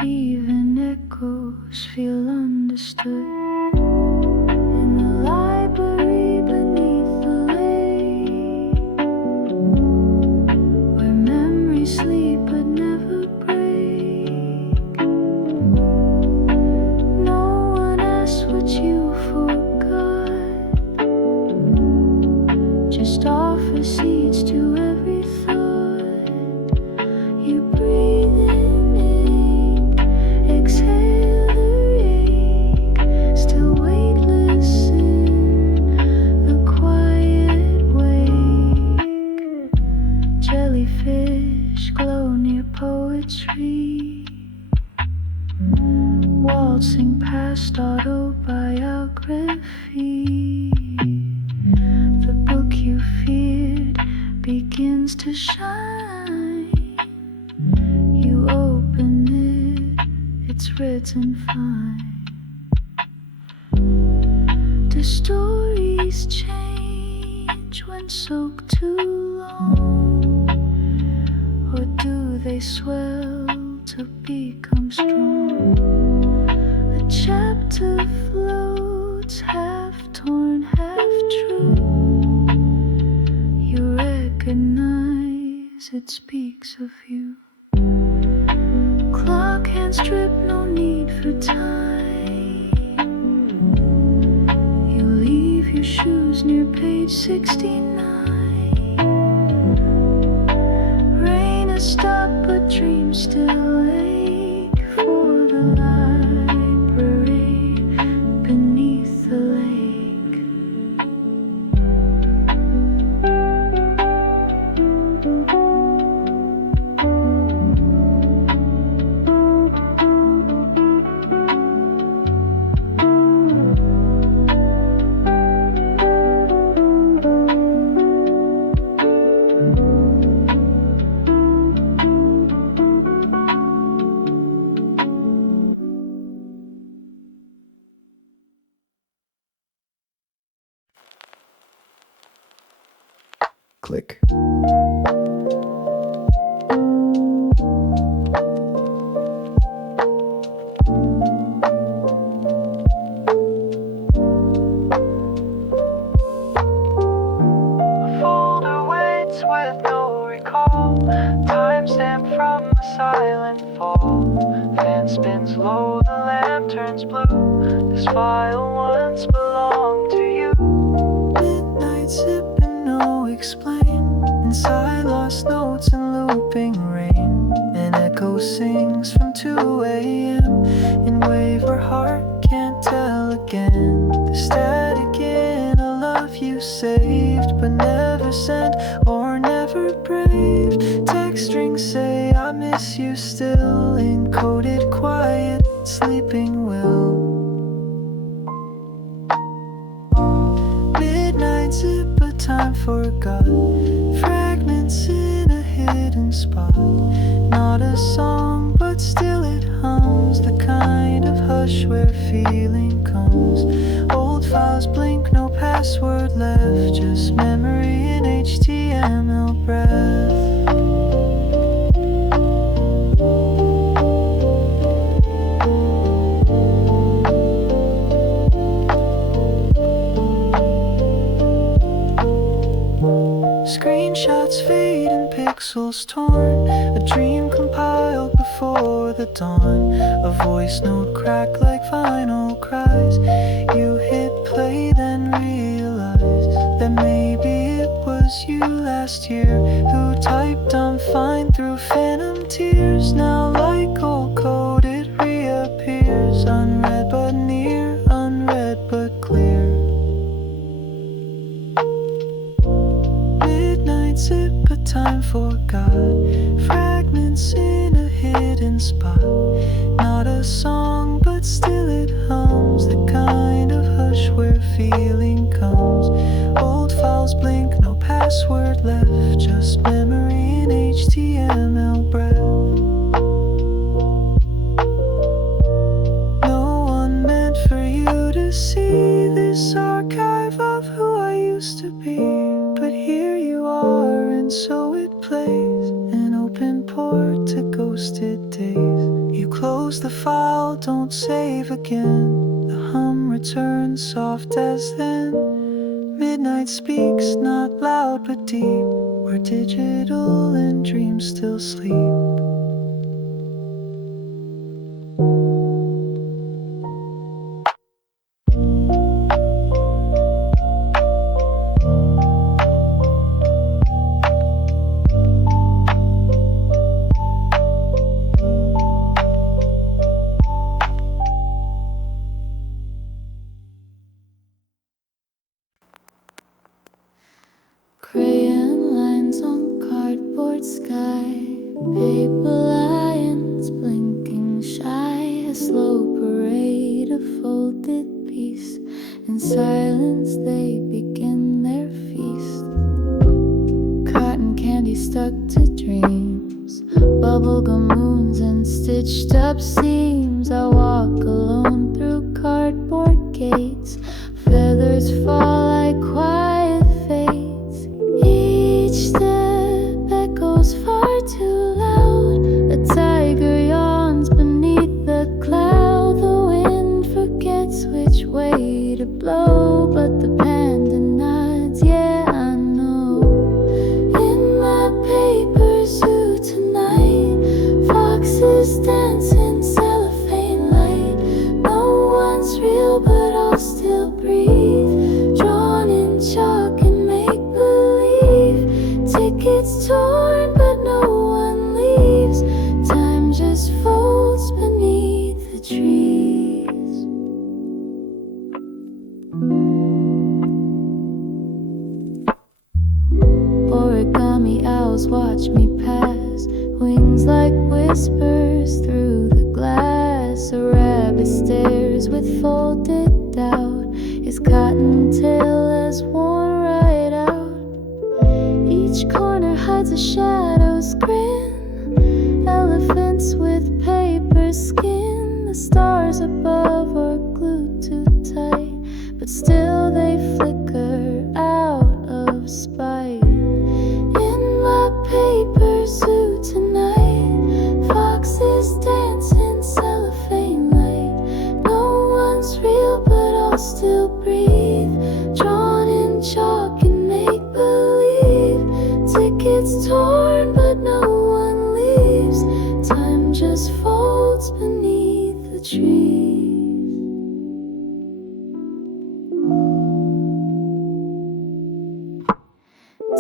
even echoes feel understood. In the library beneath the lake, where memories sleep but never break. No one asks what you forgot, just offer seeds to every thought. You breathe in ink, exhale the ache, still weightless in the quiet wake. Jellyfish glow near poetry, waltzing past autobiography. The book you feared begins to shine. You open it, it's written fine. Do stories change when soaked too long, or do they swell to become strong? A chapter floats half torn, half true. You recognize it speaks of you. Clock hand strip, no need for time. You leave your shoes near page 69. Rain has stopped, but dreams still ache for the library beneath the lake. Click. Folder waits with no recall. Timestamp from the silent fall. Fan spins low, the lamp turns blue. This file once belonged to you. Midnight.zip and no explain. Inside lost notes and looping rain. An echo sings from 2 a.m. in wave where heart can't tell again. The static in a love you saved but never sent or never braved. Text strings say I miss you still, encoded quiet, sleeping well. Midnight.zip, a time forgot. Fragments in a hidden spot. Not a song, but still it hums. The kind of hush where feeling comes. Old files blink, no password left. Just memory in HTML breath. Screenshots fade and pixels torn. A dream compiled before the dawn. A voice note cracked like vinyl cries. You hit play then realized that maybe it was you last year who typed I'm fine through phantom tears. Now like old code it reappears. Unread but near, unread but clear. Midnight.zip, a time forgot. Fragments in a hidden spot. Not a song, but still it hums. The kind of hush where feeling comes. Old files blink, no password left. Just memory in HTML breath. No one meant for you to see this archive of who I used to be. But here you are, and so it plays. An open port to ghosted days. You close the file, don't save again. The hum returns soft as then. Midnight speaks, not loud but deep. We're digital and dreams still sleep. Crayon lines on cardboard sky, paper lions blinking shy, a slow parade of folded peace. In silence they begin their feast. Cotton candy stuck to dreams, bubblegum moons and stitched up seams. I walk alone through cardboard gates, feathers fall like quiet fates. Each step echoes far too loud. A tiger yawns beneath the cloud. The wind forgets which way to blow, but the panda nods, yeah I know. In my paper zoo tonight, foxes dance in cellophane light. No one's real but I'll still breathe, drawn in chalk and make believe. Tickets torn but no one leaves. Time just folds beneath the trees. Origami owls watch me pass, wings like whispers through the glass. A rabbit stares with folded doubt, his cottontail has worn right out. Each corner hides a shadow's grin, elephants with paper skin. The stars above are glued too tight, but still they flicker out of spite. In my paper zoo tonight, foxes dance in cellophane light. No one's real but I'll still breathe, drawn in chalk and make believe. Tickets torn but no one leaves. Time just just folds beneath the trees.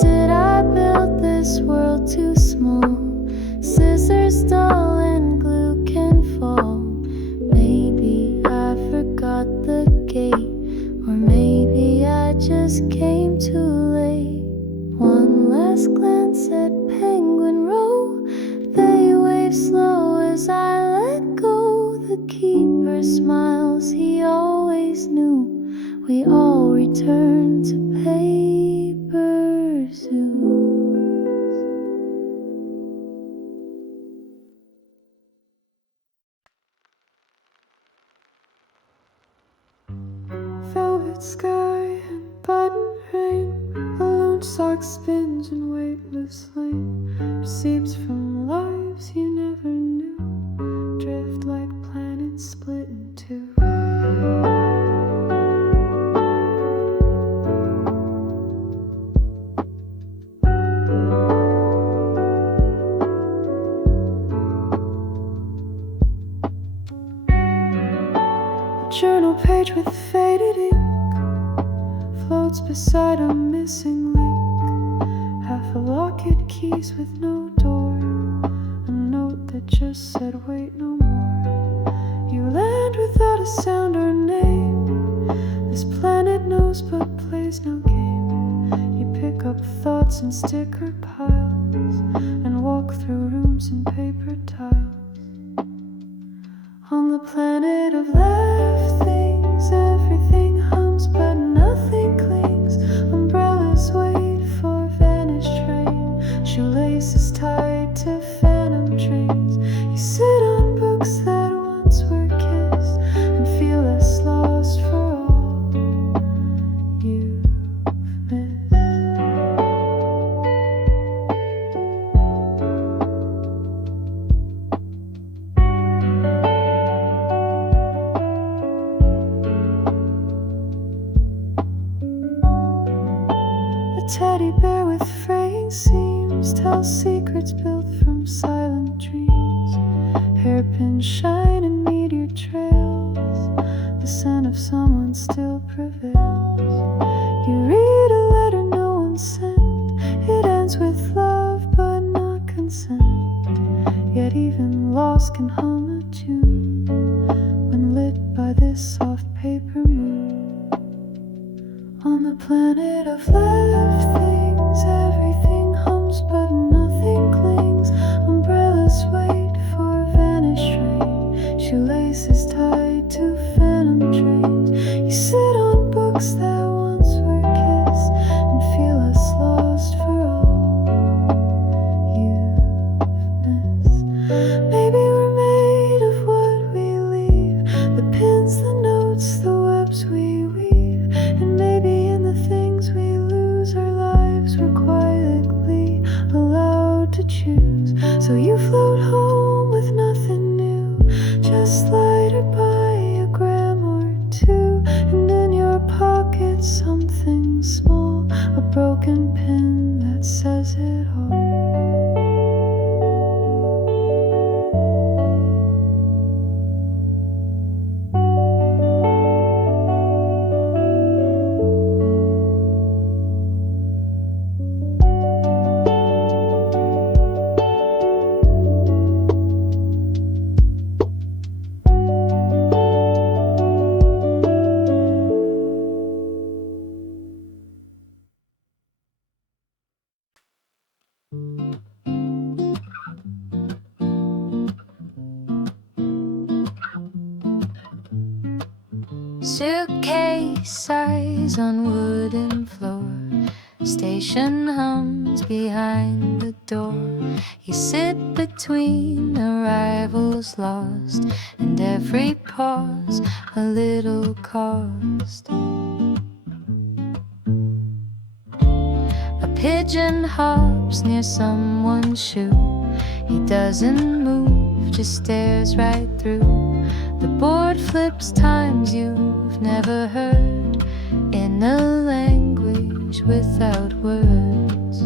Did I build this world too small? Scissors dull and glue can fall. Maybe I forgot the gate, or maybe I just came too late. One last glance at Penguin Row, they wave slow as I let go. The keeper smiles, he always knew we all return to paper zoos. Velvet sky and button rain, a lone sock spins in weightless lane. Receipts from lives you never knew, drift like planets split in two. Journal page with faded ink floats beside a missing link. Half a locket, keys with no door, a note that just said wait no more. You land without a sound or name. This planet knows but plays no game. You pick up thoughts in sticker piles and walk through rooms in paper tiles. On the planet of left things, everything hums but nothing clings. Umbrellas wait for vanished train, shoelaces tied to phantom trains. You sit on books that once were kissed and feel less lost for all you've missed. Teddy bear with fraying seams tells secrets built from silent dreams. Hairpins shine in meteor trails, the scent of someone still prevails. You read a letter no one sent, it ends with love but not consent. Yet even lost can hum a tune when lit by this soft paper moon. On the planet of left things, everything hums but nothing clings. Umbrellas wait for vanished rain, shoelaces tied to phantom trains. You sit on books that once were kissed and feel us lost for all you've missed. Maybe we're made of what we leave, the pins, the notes, the webs we weave. And maybe in the things we lose, our lives were quietly allowed to choose. So you float home with nothing new, just lighted by a gram or two. And in your pocket something small, a broken pin that says it all. Suitcase size on wooden floor, station hums behind the door. You sit between arrivals lost, and every pause a little cost. A pigeon hops near someone's shoe. He doesn't move, just stares right through. The board flips times you've never heard, in a language without words.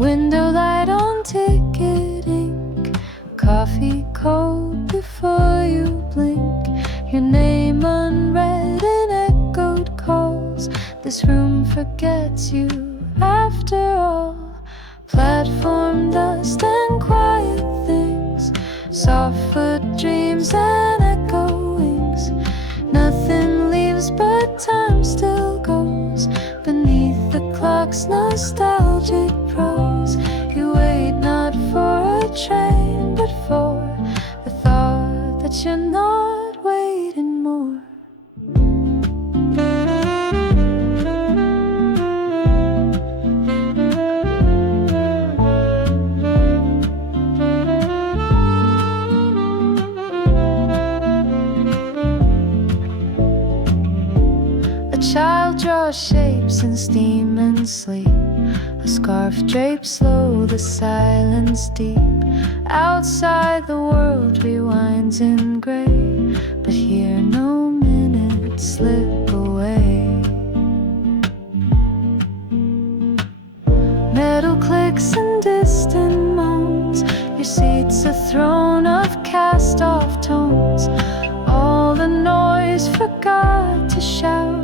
Window light on ticket train, but for the thought that you're not waiting more. A child draws shapes in steam and sleep. A scarf drapes slow, the silence deep. Outside the world rewinds in gray, but here no minutes slip away. Metal clicks and distant moans. Your seat's a throne of cast-off tones. All the noise forgot to shout.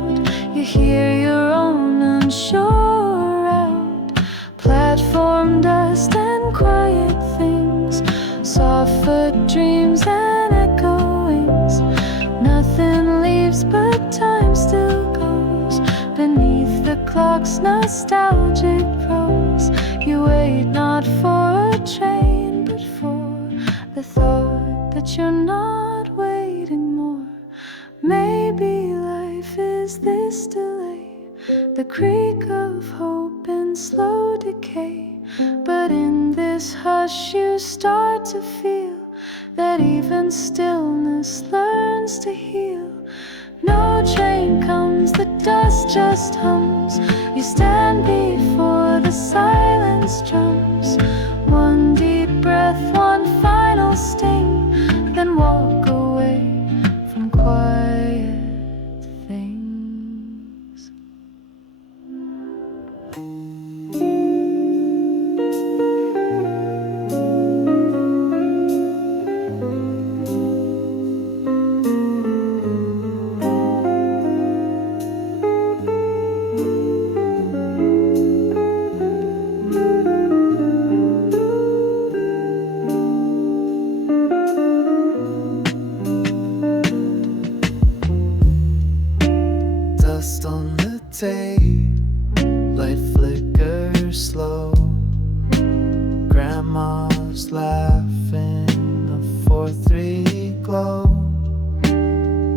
You hear your own unsure route. Platform dust and quiet things, soft foot dreams and echoings. Nothing leaves but time still goes beneath the clock's nostalgic prose. You wait not for a train, but for the thought that you're not waiting more. Maybe life is this delay, the creak of hope in slow decay. But in this hush you start to feel that even stillness learns to heal. No train comes, the dust just hums. You stand before the silence drums. One deep breath, one final sting, then walk away from quiet things. Dust on the tape, light flickers slow. Grandma's laughing, a 4-3 glow.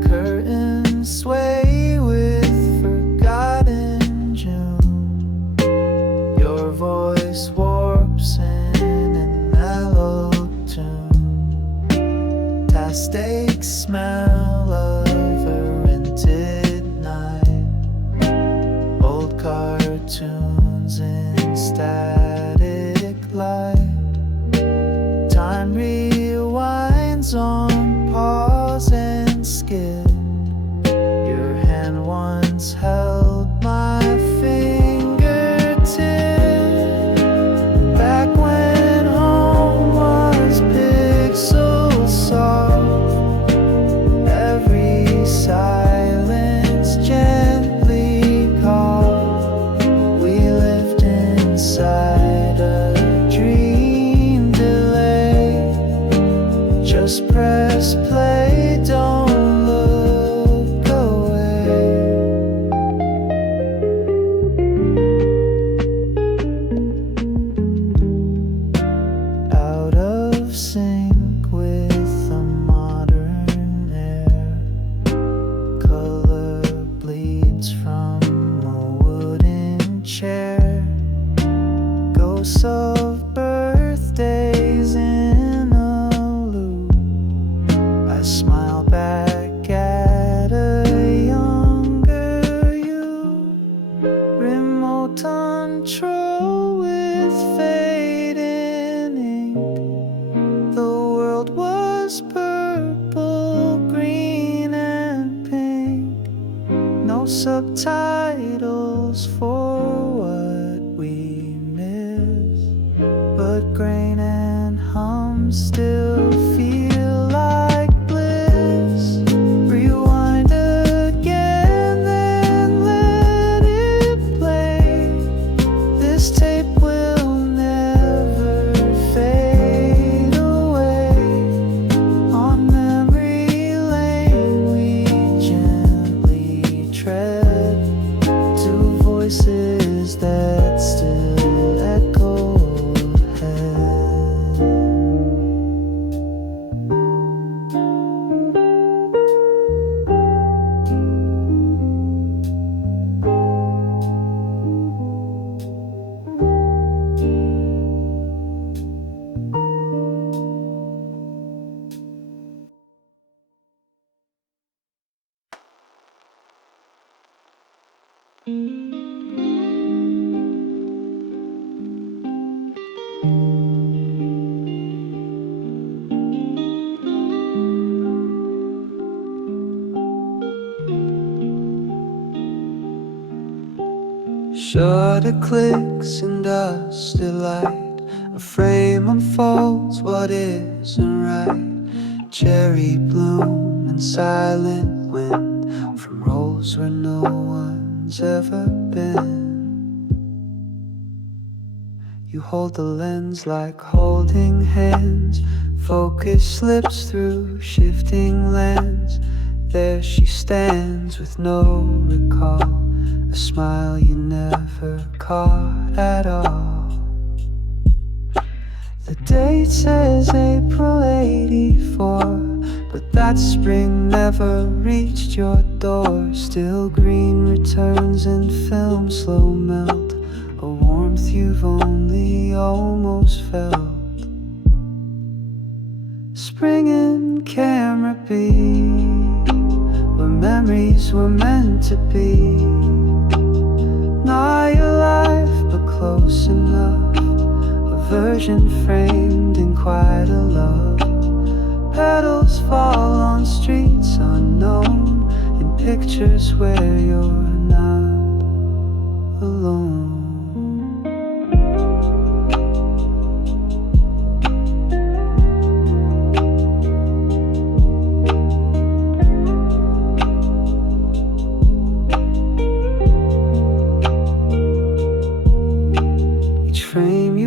Curtains sway with forgotten June. Your voice warps in an mellow tune. Tastic smell of a rented night. Old cartoons in static light. Time rewinds on pause and skip. Your hand once held my fingertip. Back when home was pixel soft. Every silence gently called. We lived inside a dream delay. Just press play, don't look away. Out of sync with the modern air. Color bleeds from a wooden chair. Ghosts of birthdays in a loop. I smile back at a younger you. Remote control with fading ink. The world was purple, green, and pink. No subtitles for what we miss, but grain and hum still feel like bliss. Rewind again, then let it play. This tape will never fade away. On memory lane we gently tread to voices. that still echo ahead. Shutter clicks in dusty light. A frame unfolds what isn't right. Cherry bloom and silent wind from roads where no one's ever been. You hold the lens like holding hands. Focus slips through shifting lands. There she stands with no recall. A smile you never caught at all. The date says April '84, but that spring never reached your door. Still green returns in film slow melt. A warmth you've only almost felt. Spring in Camera B, where memories were meant to be. Not your life, but close enough. A version framed in quite a love. Petals fall on streets unknown, in pictures where you're not alone.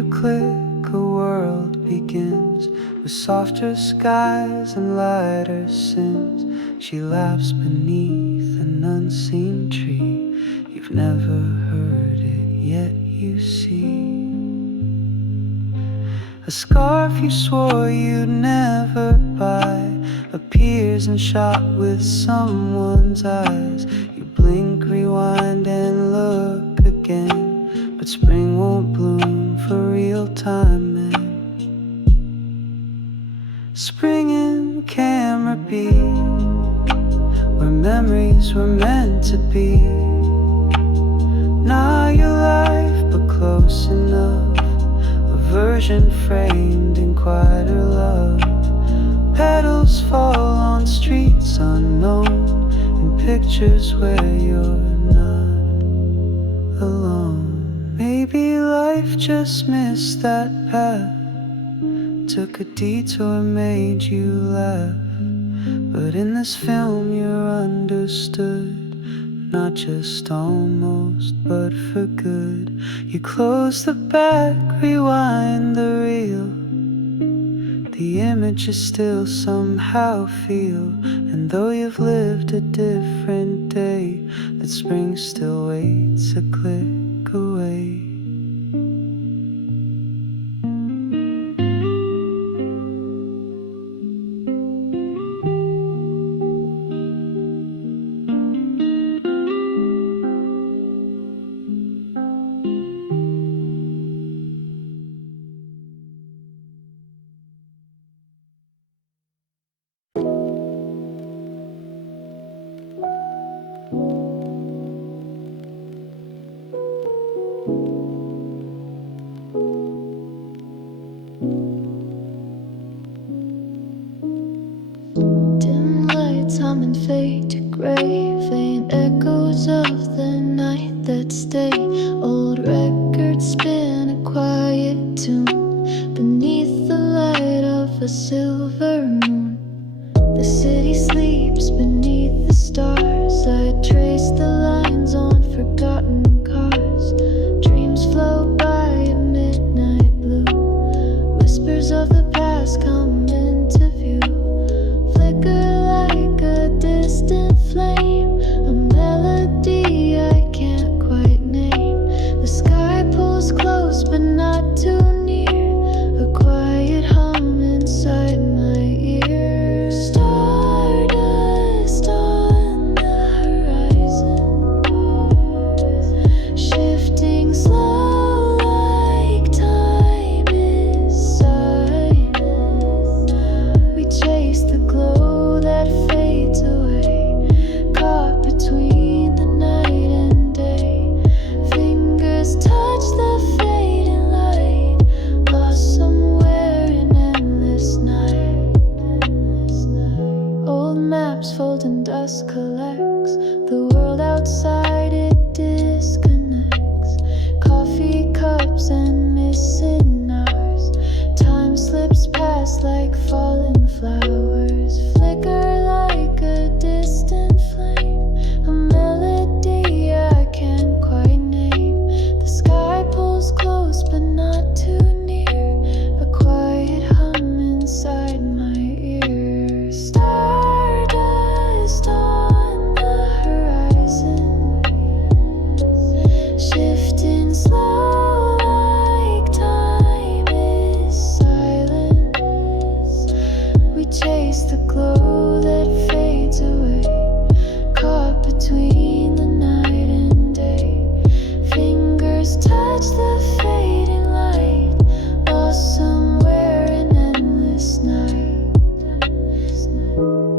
Click, a world begins with softer skies and lighter sins. She laughs beneath an unseen tree. You've never heard it, yet you see. A scarf you swore you'd never buy appears and shot with someone's eyes. You blink, rewind and look again, but spring won't bloom for real time, man. Spring in Camera B, where memories were meant to be. Not your life, but close enough. A version framed in quieter love. Petals fall on streets unknown, in pictures where you're not alone. Maybe life just missed that path, took a detour, made you laugh. But in this film you're understood, not just almost, but for good. You close the back, rewind the reel. The images still somehow feel, and though you've lived a different day, that spring still waits a click away. Humming fade to gray, faint echoes of the night that stay. Old records spin a quiet tune beneath the light of a silver moon. The city sleeps beneath the stars. I trace the lines on forgotten cars. Dreams flow by in midnight blue. Whispers of the past come into view. Flicker like a distant flame, a melody I can't quite name. The sky pulls close but not too near, a quiet hum inside me. chase the glow that fades away, caught between the night and day. Fingers touch the fading light, lost somewhere in endless night.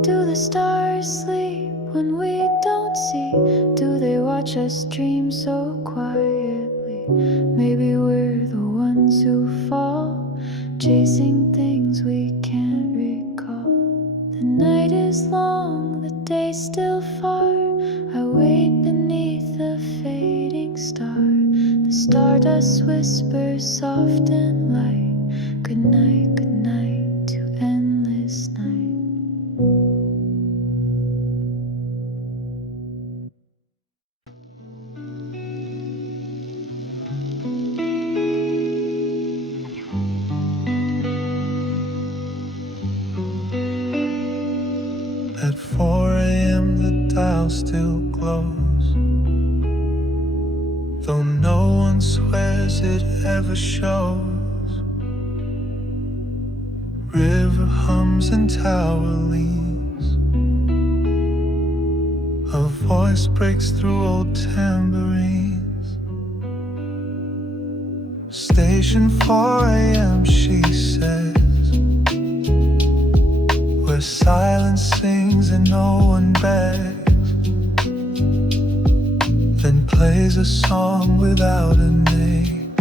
Do the stars sleep when we don't see? Do they watch us dream so quietly? Maybe we're the ones who fall, chasing things we can't recall. The night is long, the day still far. I wait beneath the fading star. The stardust whispers soft and light. Good night to endless night. At 4 a.m. the dial still glows, though no one swears it ever shows. River hums and tower leans, a voice breaks through old tambourines. Station 4 a.m. she says, where silence sings and no one begs, then plays a song without a name.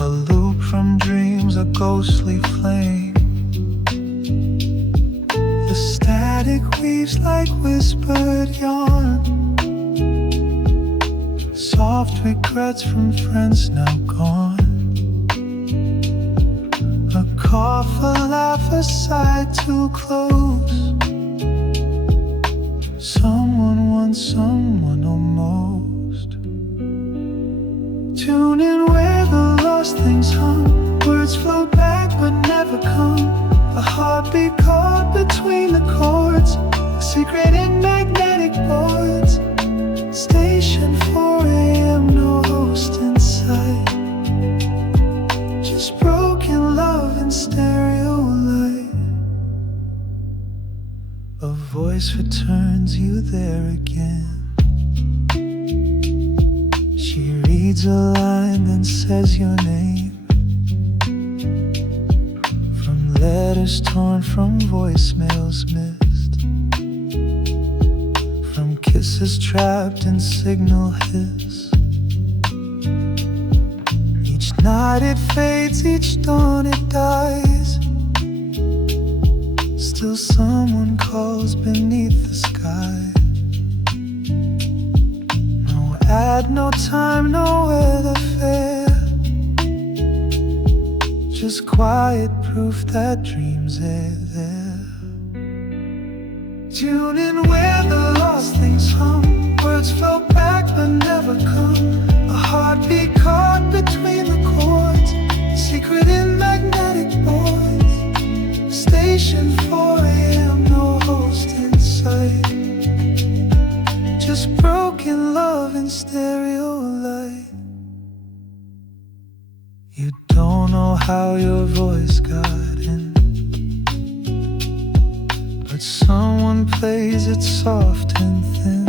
A loop from dreams, a ghostly flame. The static weaves like whispered yarn, soft regrets from friends now gone. A cough, a laugh, a sigh too close. Someone wants someone almost. Tune in where the lost things hum. Words float back but never come. A heartbeat caught between the chords, a secret in magnetic boards. Station 4 a.m. no host in sight, just broken love in stereo light. A voice returns you there again. She reads a line then says your name. From letters torn, from voicemails missed, from kisses trapped in signal hiss. Each night it fades, each dawn it dies. Still someone calls beneath the sky. No ad, no time, no weather fair, just quiet proof that dreams are there. Tune in where the lost things hum. Words float back but never come. A heartbeat caught between the chords, secret in magnetic boards. Station 4 a.m. no host in sight, just broken love in stereo light. You don't know how your voice got in, but someone plays it soft and thin.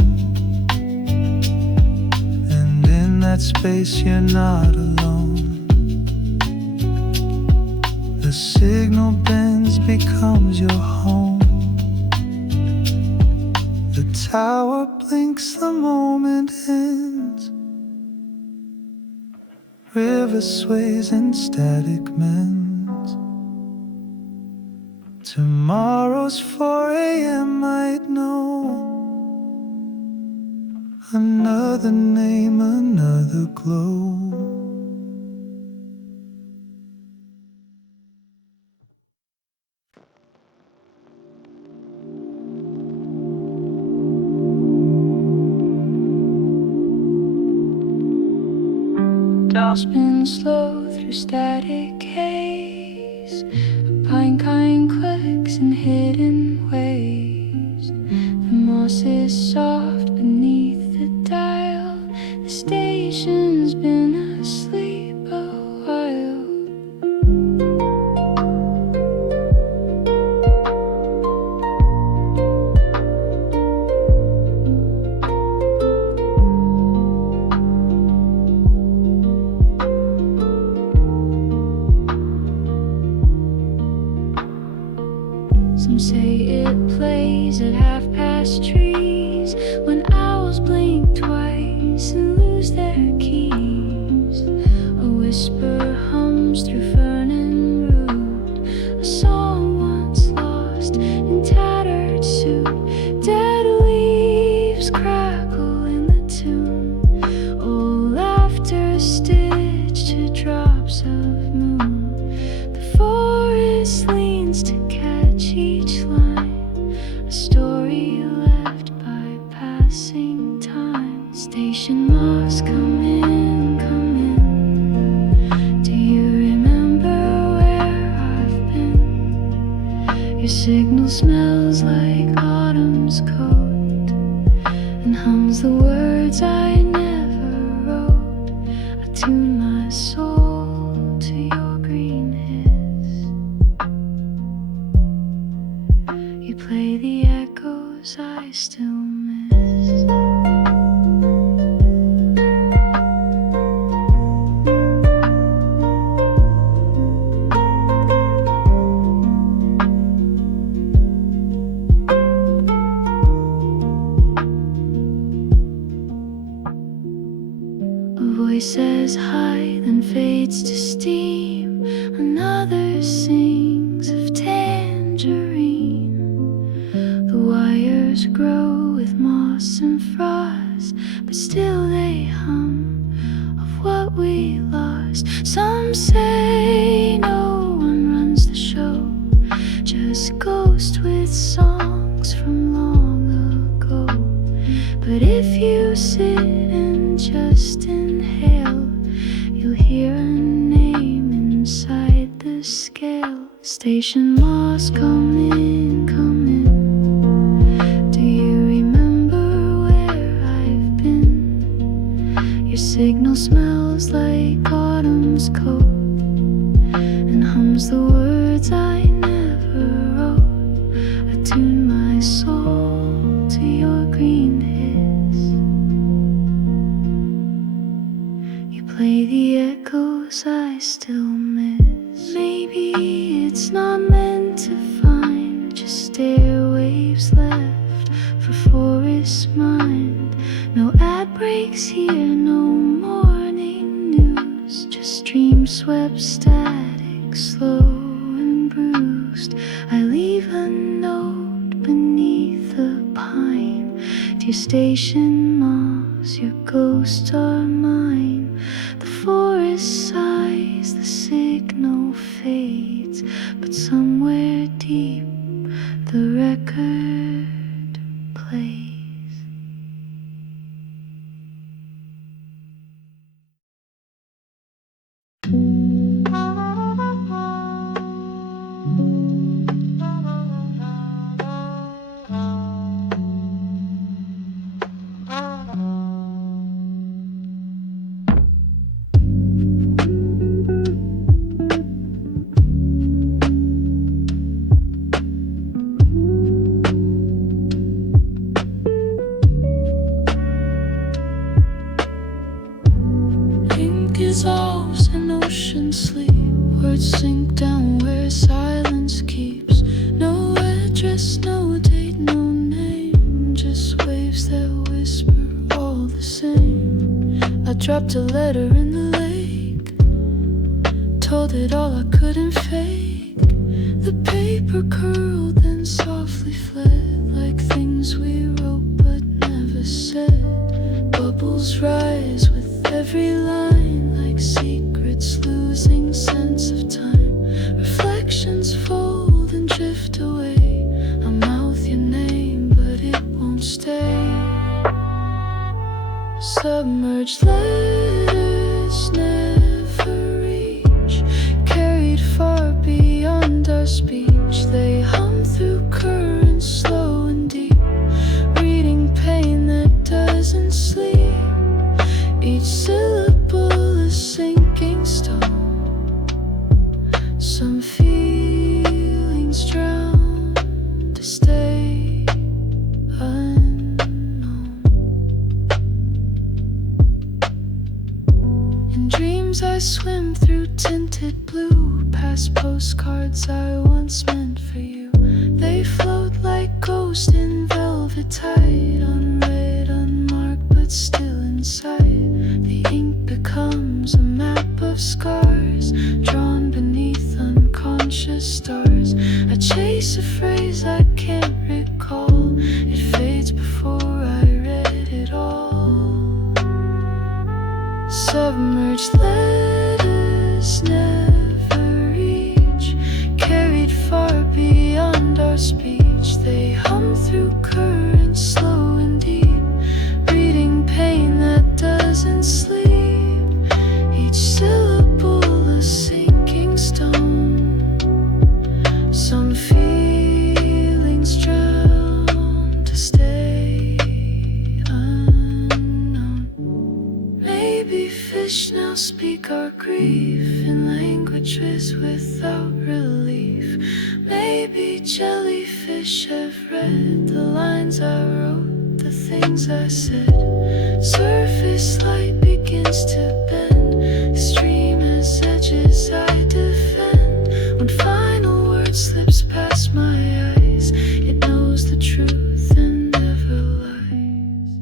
And in that space you're not alone. The signal bends, becomes your home. The tower blinks, the moment ends. River sways and static mends. Tomorrow's 4 a.m. might know another name, another glow. Spin slow through static haze. A pine kind clicks in hidden ways. The moss is soft beneath the dial. The station's been asleep a while. Some say it plays at half-past trees, when owls blink twice and lose their keys. A whisper hums through fern and root, a song once lost in tattered suit. Dead leaves crackle in the tune, old laughter stitched to drops of moon. The forest leans to catch each line, a story left by passing time. Station moths come in, come in. Do you remember where I've been? Your signal smells like autumn's coat and hums the words I never wrote. I tune my soul to your green hiss. You play the echoes I still miss. A voice says hi, then fades to steam. Another sings of tangerine. The wires grow with moss and frost, but still they hum of what we lost. Some say no one runs the show, just ghosts with songs from long ago. But if you sit and just inhale, you'll hear a name inside the scale. Station moths come in, come in. Do you remember where I've been? Your signal smells like autumn's coat and hums the words I never wrote. I tune my soul to your green hiss. You play the echoes I still miss. Maybe it's not meant to find, just airwaves left for forest mind. No ad breaks here, no morning news, just dream swept static, slow and bruised. I leave a note beneath the pine. Dear station moths, your ghosts are mine. The forest sighs, the signal fades, but somewhere deep the record plays. Ink dissolves in ocean sleep, words sink down where silence keeps. No address, no date, no name, just waves that whisper all the same. I dropped a letter in the lake, told it all I couldn't fake. The paper curled then softly fled, like things we wrote but never said. Bubbles rise with every line, like secrets losing sense of time. Reflections fold and drift away. I mouth your name, but it won't stay. Submerged letters never reach, carried far beyond our speech. They hum through currents slow and deep, reading pain that doesn't sleep. Each syllable a sinking stone. Some feelings drown to stay unknown. In dreams I swim through tinted blue, past postcards I once meant for you. They float like ghosts in velvet tide, unread, unmarked, but still in sight. The ink becomes a map of scars, drawn beneath unconscious stars. I chase a phrase I can't recall, it fades before I read it all. Submerged letters never reach, carried far beyond our speech. They hum through currents slow and deep, reading pain that doesn't sleep. Each syllable a sinking stone, some feelings drown to stay unknown. Maybe fish now speak our grief in languages without relief. Maybe jellyfish have read the lines I wrote, the things I said. Surface light begins to bend, the stream has edges I defend. When final word slips past my eyes, it knows the truth and never lies.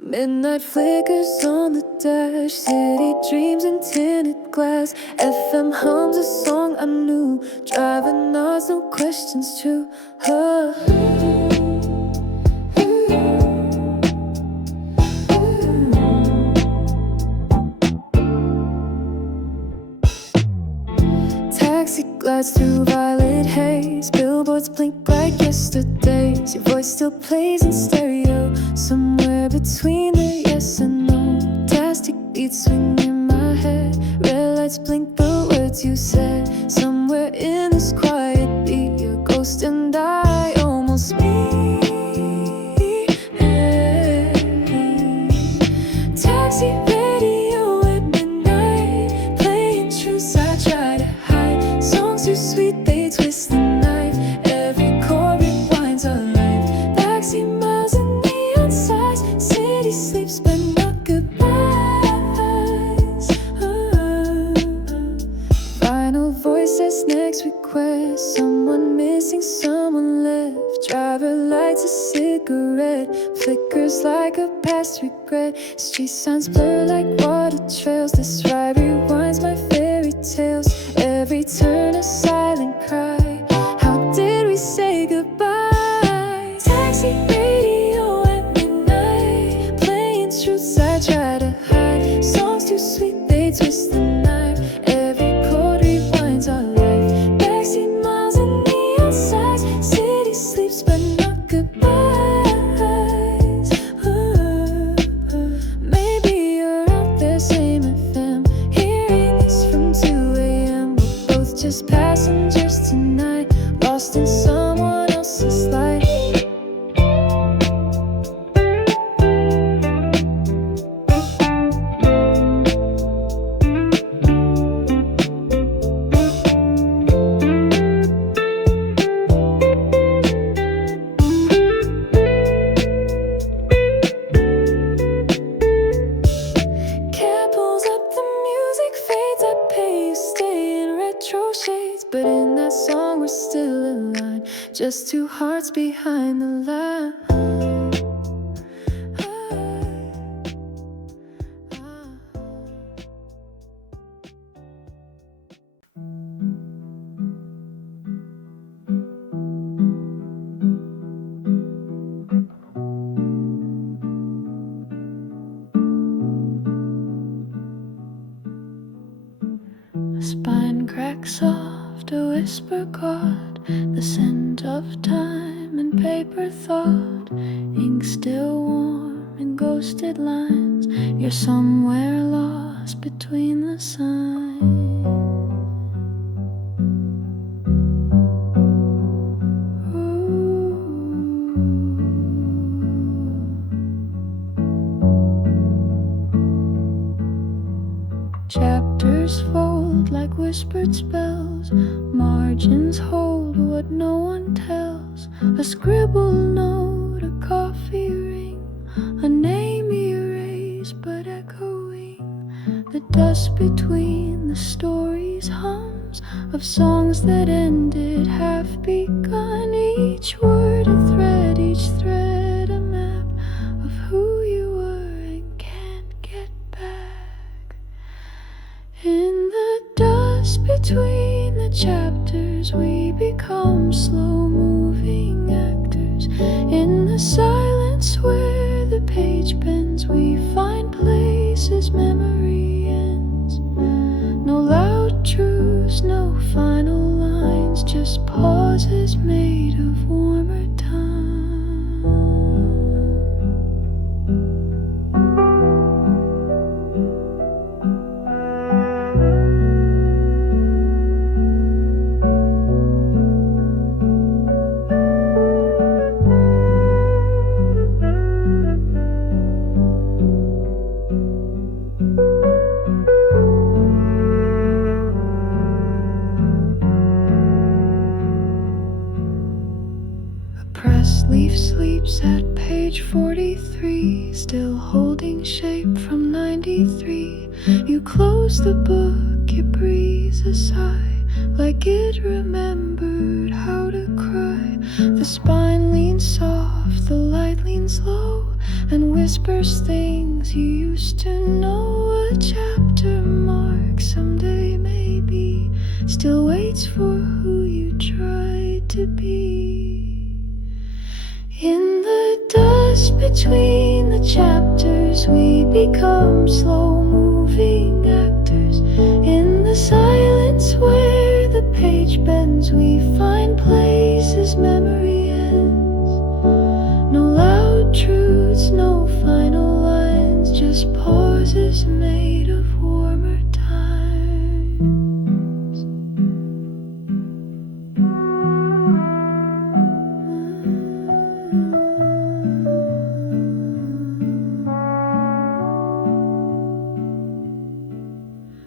Midnight flickers on the dash, city dreams in tinted glass. FM hums a song I knew, driving ours, no questions true. Taxi glides through violet haze, billboards blink like yesterdays. Your voice still plays in stereo, somewhere between the yes and no. Plastic beats swing in my head, red lights blink but words you said. Somewhere in this quiet beat, your ghost and I almost meet. Taxi radio at midnight, playing truths I try to hide. Songs too sweet, they twist the knife. Every chord rewinds our life. Backseat miles and neon sighs, city sleeps but not goodbyes. Final voice says next request, someone missing, someone left. Driver lights a cigarette, flickers like a past regret. Street signs blur like water trails, this ride rewinds my fairy tales. Every turn a silent cry, how did we say goodbye? Taxi radio at midnight, playing truths I try to hide. Songs too sweet, they twist the knife. Every chord rewinds our life. Backseat miles and neon sighs, city sleeps but not goodbyes. Maybe you're out there, same FM, hearing this from 2 a.m. We're both just passengers tonight, lost in someone else's life. Cab pulls up, the music fades. I pay you stay in retro shades, but in that song we're still aligned, just two hearts behind the line. A spine cracks soft, a whisper caught, the scent of time and paper thought. Ink still warm in ghosted lines, you're somewhere lost between the signs. Chapters fold like whispered spells, margins hold what no one tells. A scribble note, a coffee ring, a name erased but echoing. The dust between the stories, hums of songs that ended, half begun. Each word a thread, each thread a map of who you were and can't get back. In the dust between the chapters, we become slow-moving actors. In the silence where the page bends, we find places memory ends. No loud truths, no final lines, just pauses made of warmer time. Leaf sleeps at page 43, still holding shape from 93. You close the book, it breathes a sigh, like it remembered how to cry. The spine leans soft, the light leans low, and whispers things you used to know. A chapter mark someday maybe still waits for who you tried to be. In the dust between the chapters, we become slow-moving actors. In the silence where the page bends, we find places memory ends. No loud truths, no final lines, just pauses made of warmer times.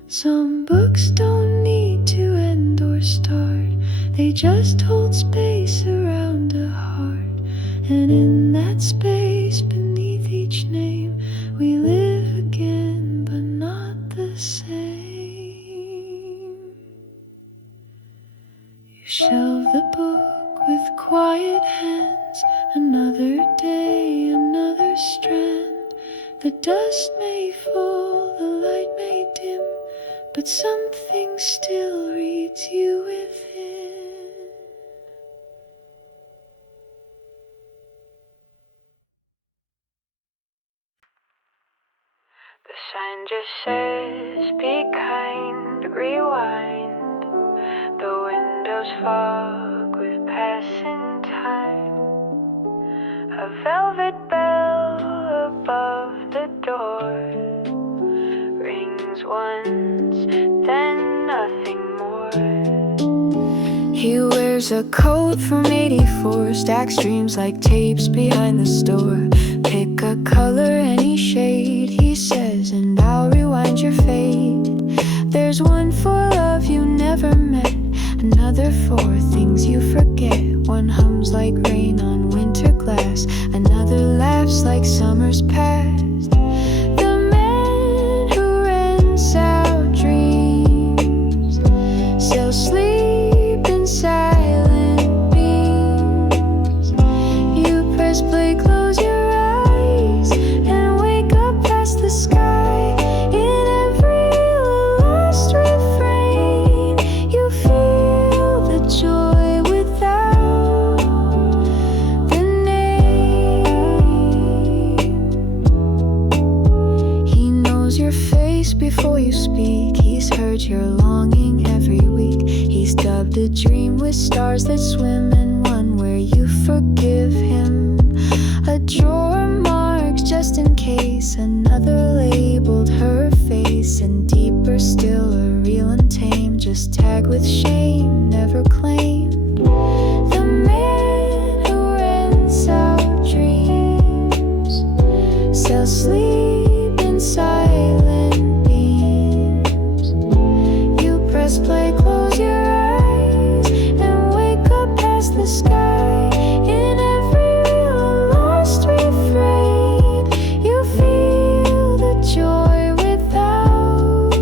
Some books don't need to end or start, they just hold space around a heart. And in that space beneath each name, we live again, but not the same. You shelve the book with quiet hands, another day, another strand. The dust may fall, the light may dim, but something still reads you within. The sign just says, be kind, rewind. The windows fog with passing time. A velvet bell above the door rings once, then nothing more. He wears a coat from '84, stacks dreams like tapes behind the store. Pick a color, any shade, he says, and I'll rewind your fate. There's one for love you never met, another for things you forget. One hums like rain on winter glass, another laughs like summer's past. The man who rents out dreams sells sleep in silent beams. You press play, close your eyes, and wake up past the sky. In every last refrain, you feel the joy without the name. He knows your face before you speak. He's heard your longing every week. He's dubbed a dream with stars that swim, and one where you forgive him. A drawer marks just in case, another labeled her face, and deeper still a real and tame, just tag with shame, never claimed. The man who rents out dreams sells sleep in silent beams. You press play, close your eyes, and wake up past the sky. In every real lost refrain, you feel the joy without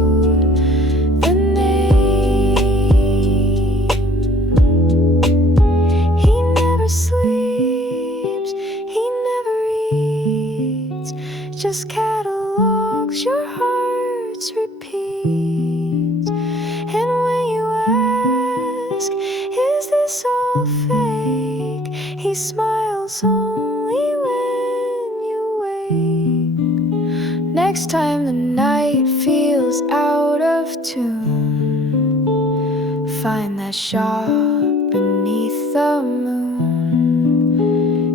needs. And when you ask, is this all fake? He smiles only when you wake. Next time the night feels out of tune, find that shop beneath the moon.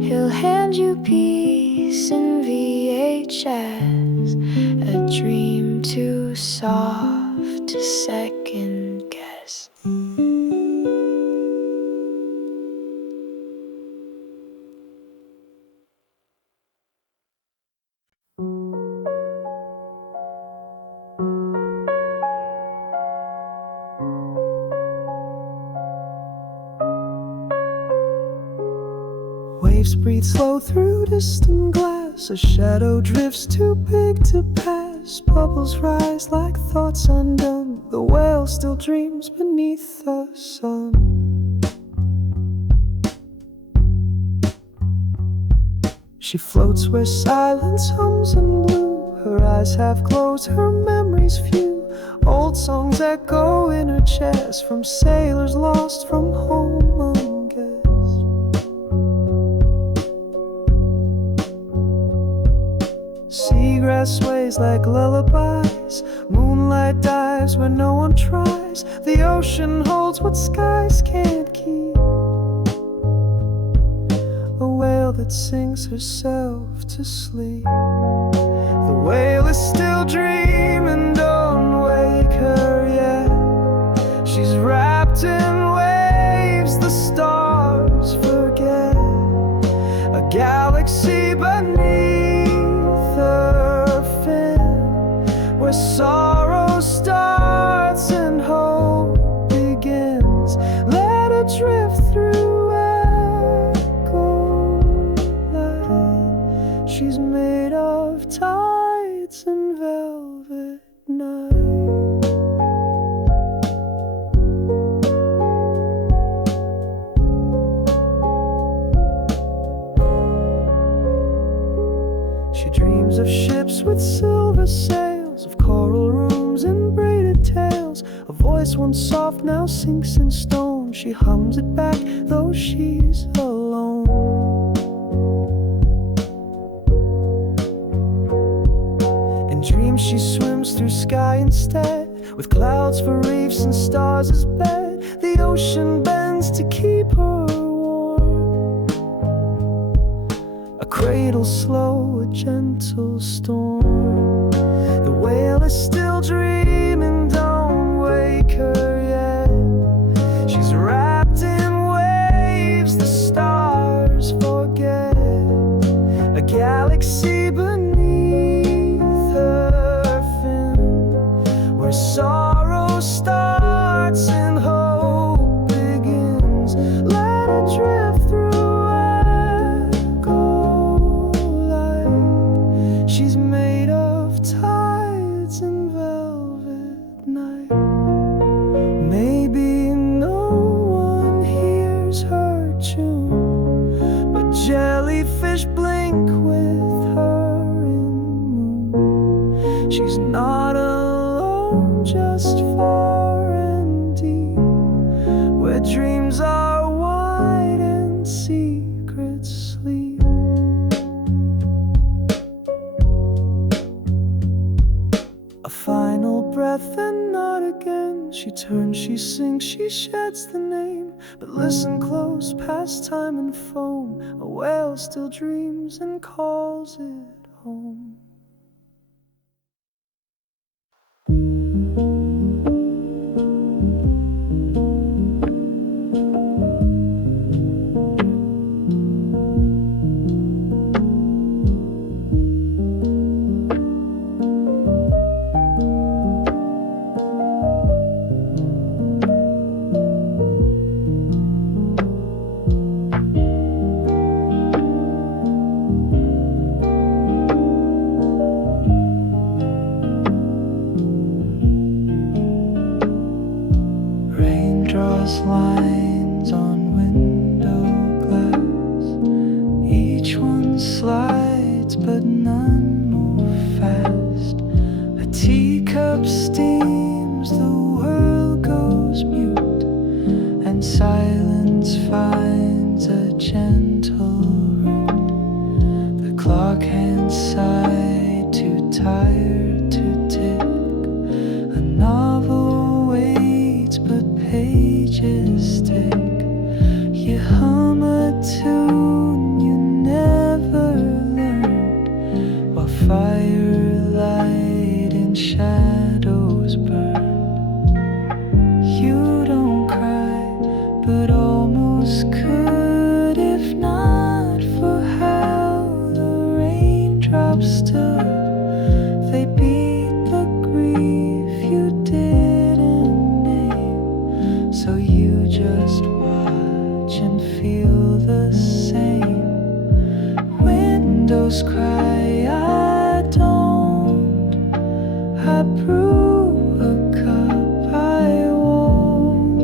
He'll hand you peace in VHS, a dream too soft to second guess. Waves breathe slow through distant glass. A shadow drifts too big to pass. Bubbles rise like thoughts undone. The whale still dreams beneath the sun. She floats where silence hums in blue. Her eyes half closed, her memories few. Old songs echo in her chest, from sailors lost, from home unguessed. Seagrass sways like lullabies. Moonlight dives where no one tries. The ocean holds what skies can't keep. A whale that sings herself to sleep. The whale is still dreaming, don't wake her yet. She's wrapped in waves, the stars forget. A galaxy beneath her fin, where sorrow starts and hope begins. Let her drift through echo light. She's made of tides and velvet night. She dreams of ships with silver sails, of coral rooms and braided tails. A voice once soft now sinks in stone. She hums it back though she's alone. In dreams she swims through sky instead, with clouds for reefs and stars as bed. The ocean bends to keep her warm. A cradle slow, a gentle storm. The whale is still dreaming, don't wake her yet. She's wrapped in waves, the stars forget. A galaxy beneath her fin, where sorrow starts and hope begins. Let her drift through echo light. She's made of tides and velvet night. Maybe no one hears her tune, but jellyfish blink with her in moon. She's not alone, just far and deep, where dreams are wide and secrets sleep. A final breath and not again. She turns, she sinks, she sheds the name. But listen close, past time and foam. A whale still dreams and calls it home. Draws lines on window glass. Each one slides, but none move fast. A teacup steams, the world goes mute, and silence finds a gentle root. The clock hands sigh, too tired to tick. A novel waits, but pages stick. You hum a tune you never learned, while firelight and shadows burn. You don't cry, but almost could, if not for how the raindrops stood. They beat the grief you didn't name, so you just watch and feel the same. Windows cry, I don't. I brew a cup, I won't.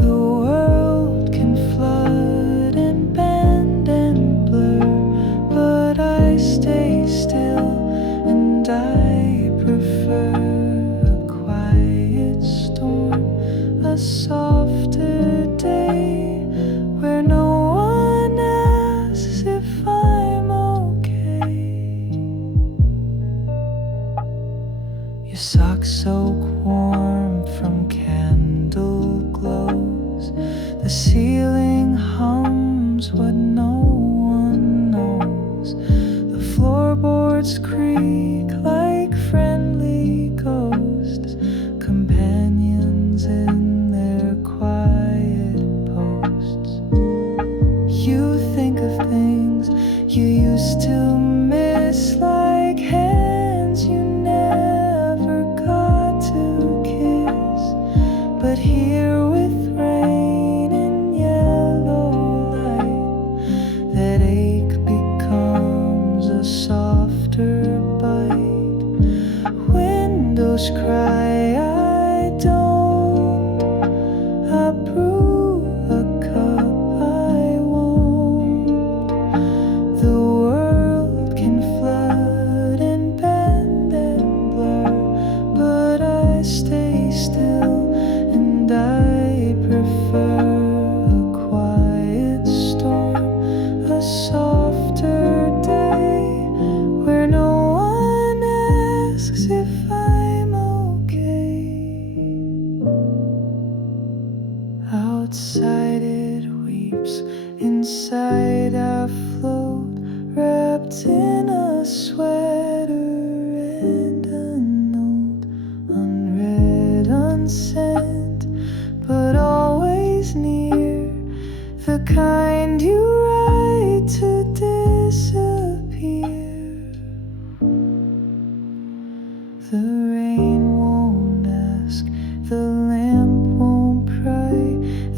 The world can flood and bend and blur, but I stay still, and I prefer a quiet storm, a softer day where no one asks if I'm okay. Your socks soak warm from candle glows. The ceiling hums what no one knows. The floorboards creak like friendly ghosts, companions in their quiet posts. You think of things you used to miss, like hands you never got to kiss. But here with rain and yellow light, that ache becomes a softer bite. Windows cry, I don't. I brew a cup, I won't. The world can flood and bend and blur, but I stay still, and I prefer a quiet storm, a softer day where no one asks if I'm okay. Outside it weeps, inside I float, wrapped in a sweater and a note, unread, unsent, but always near, the kind you write to disappear. The rain won't ask, the lamp won't pry,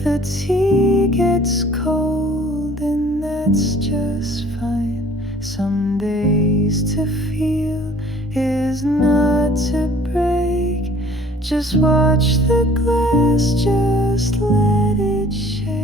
the tea gets cold, and that's just fine. Some days to feel is not to break. Just watch the glass, just let it shake.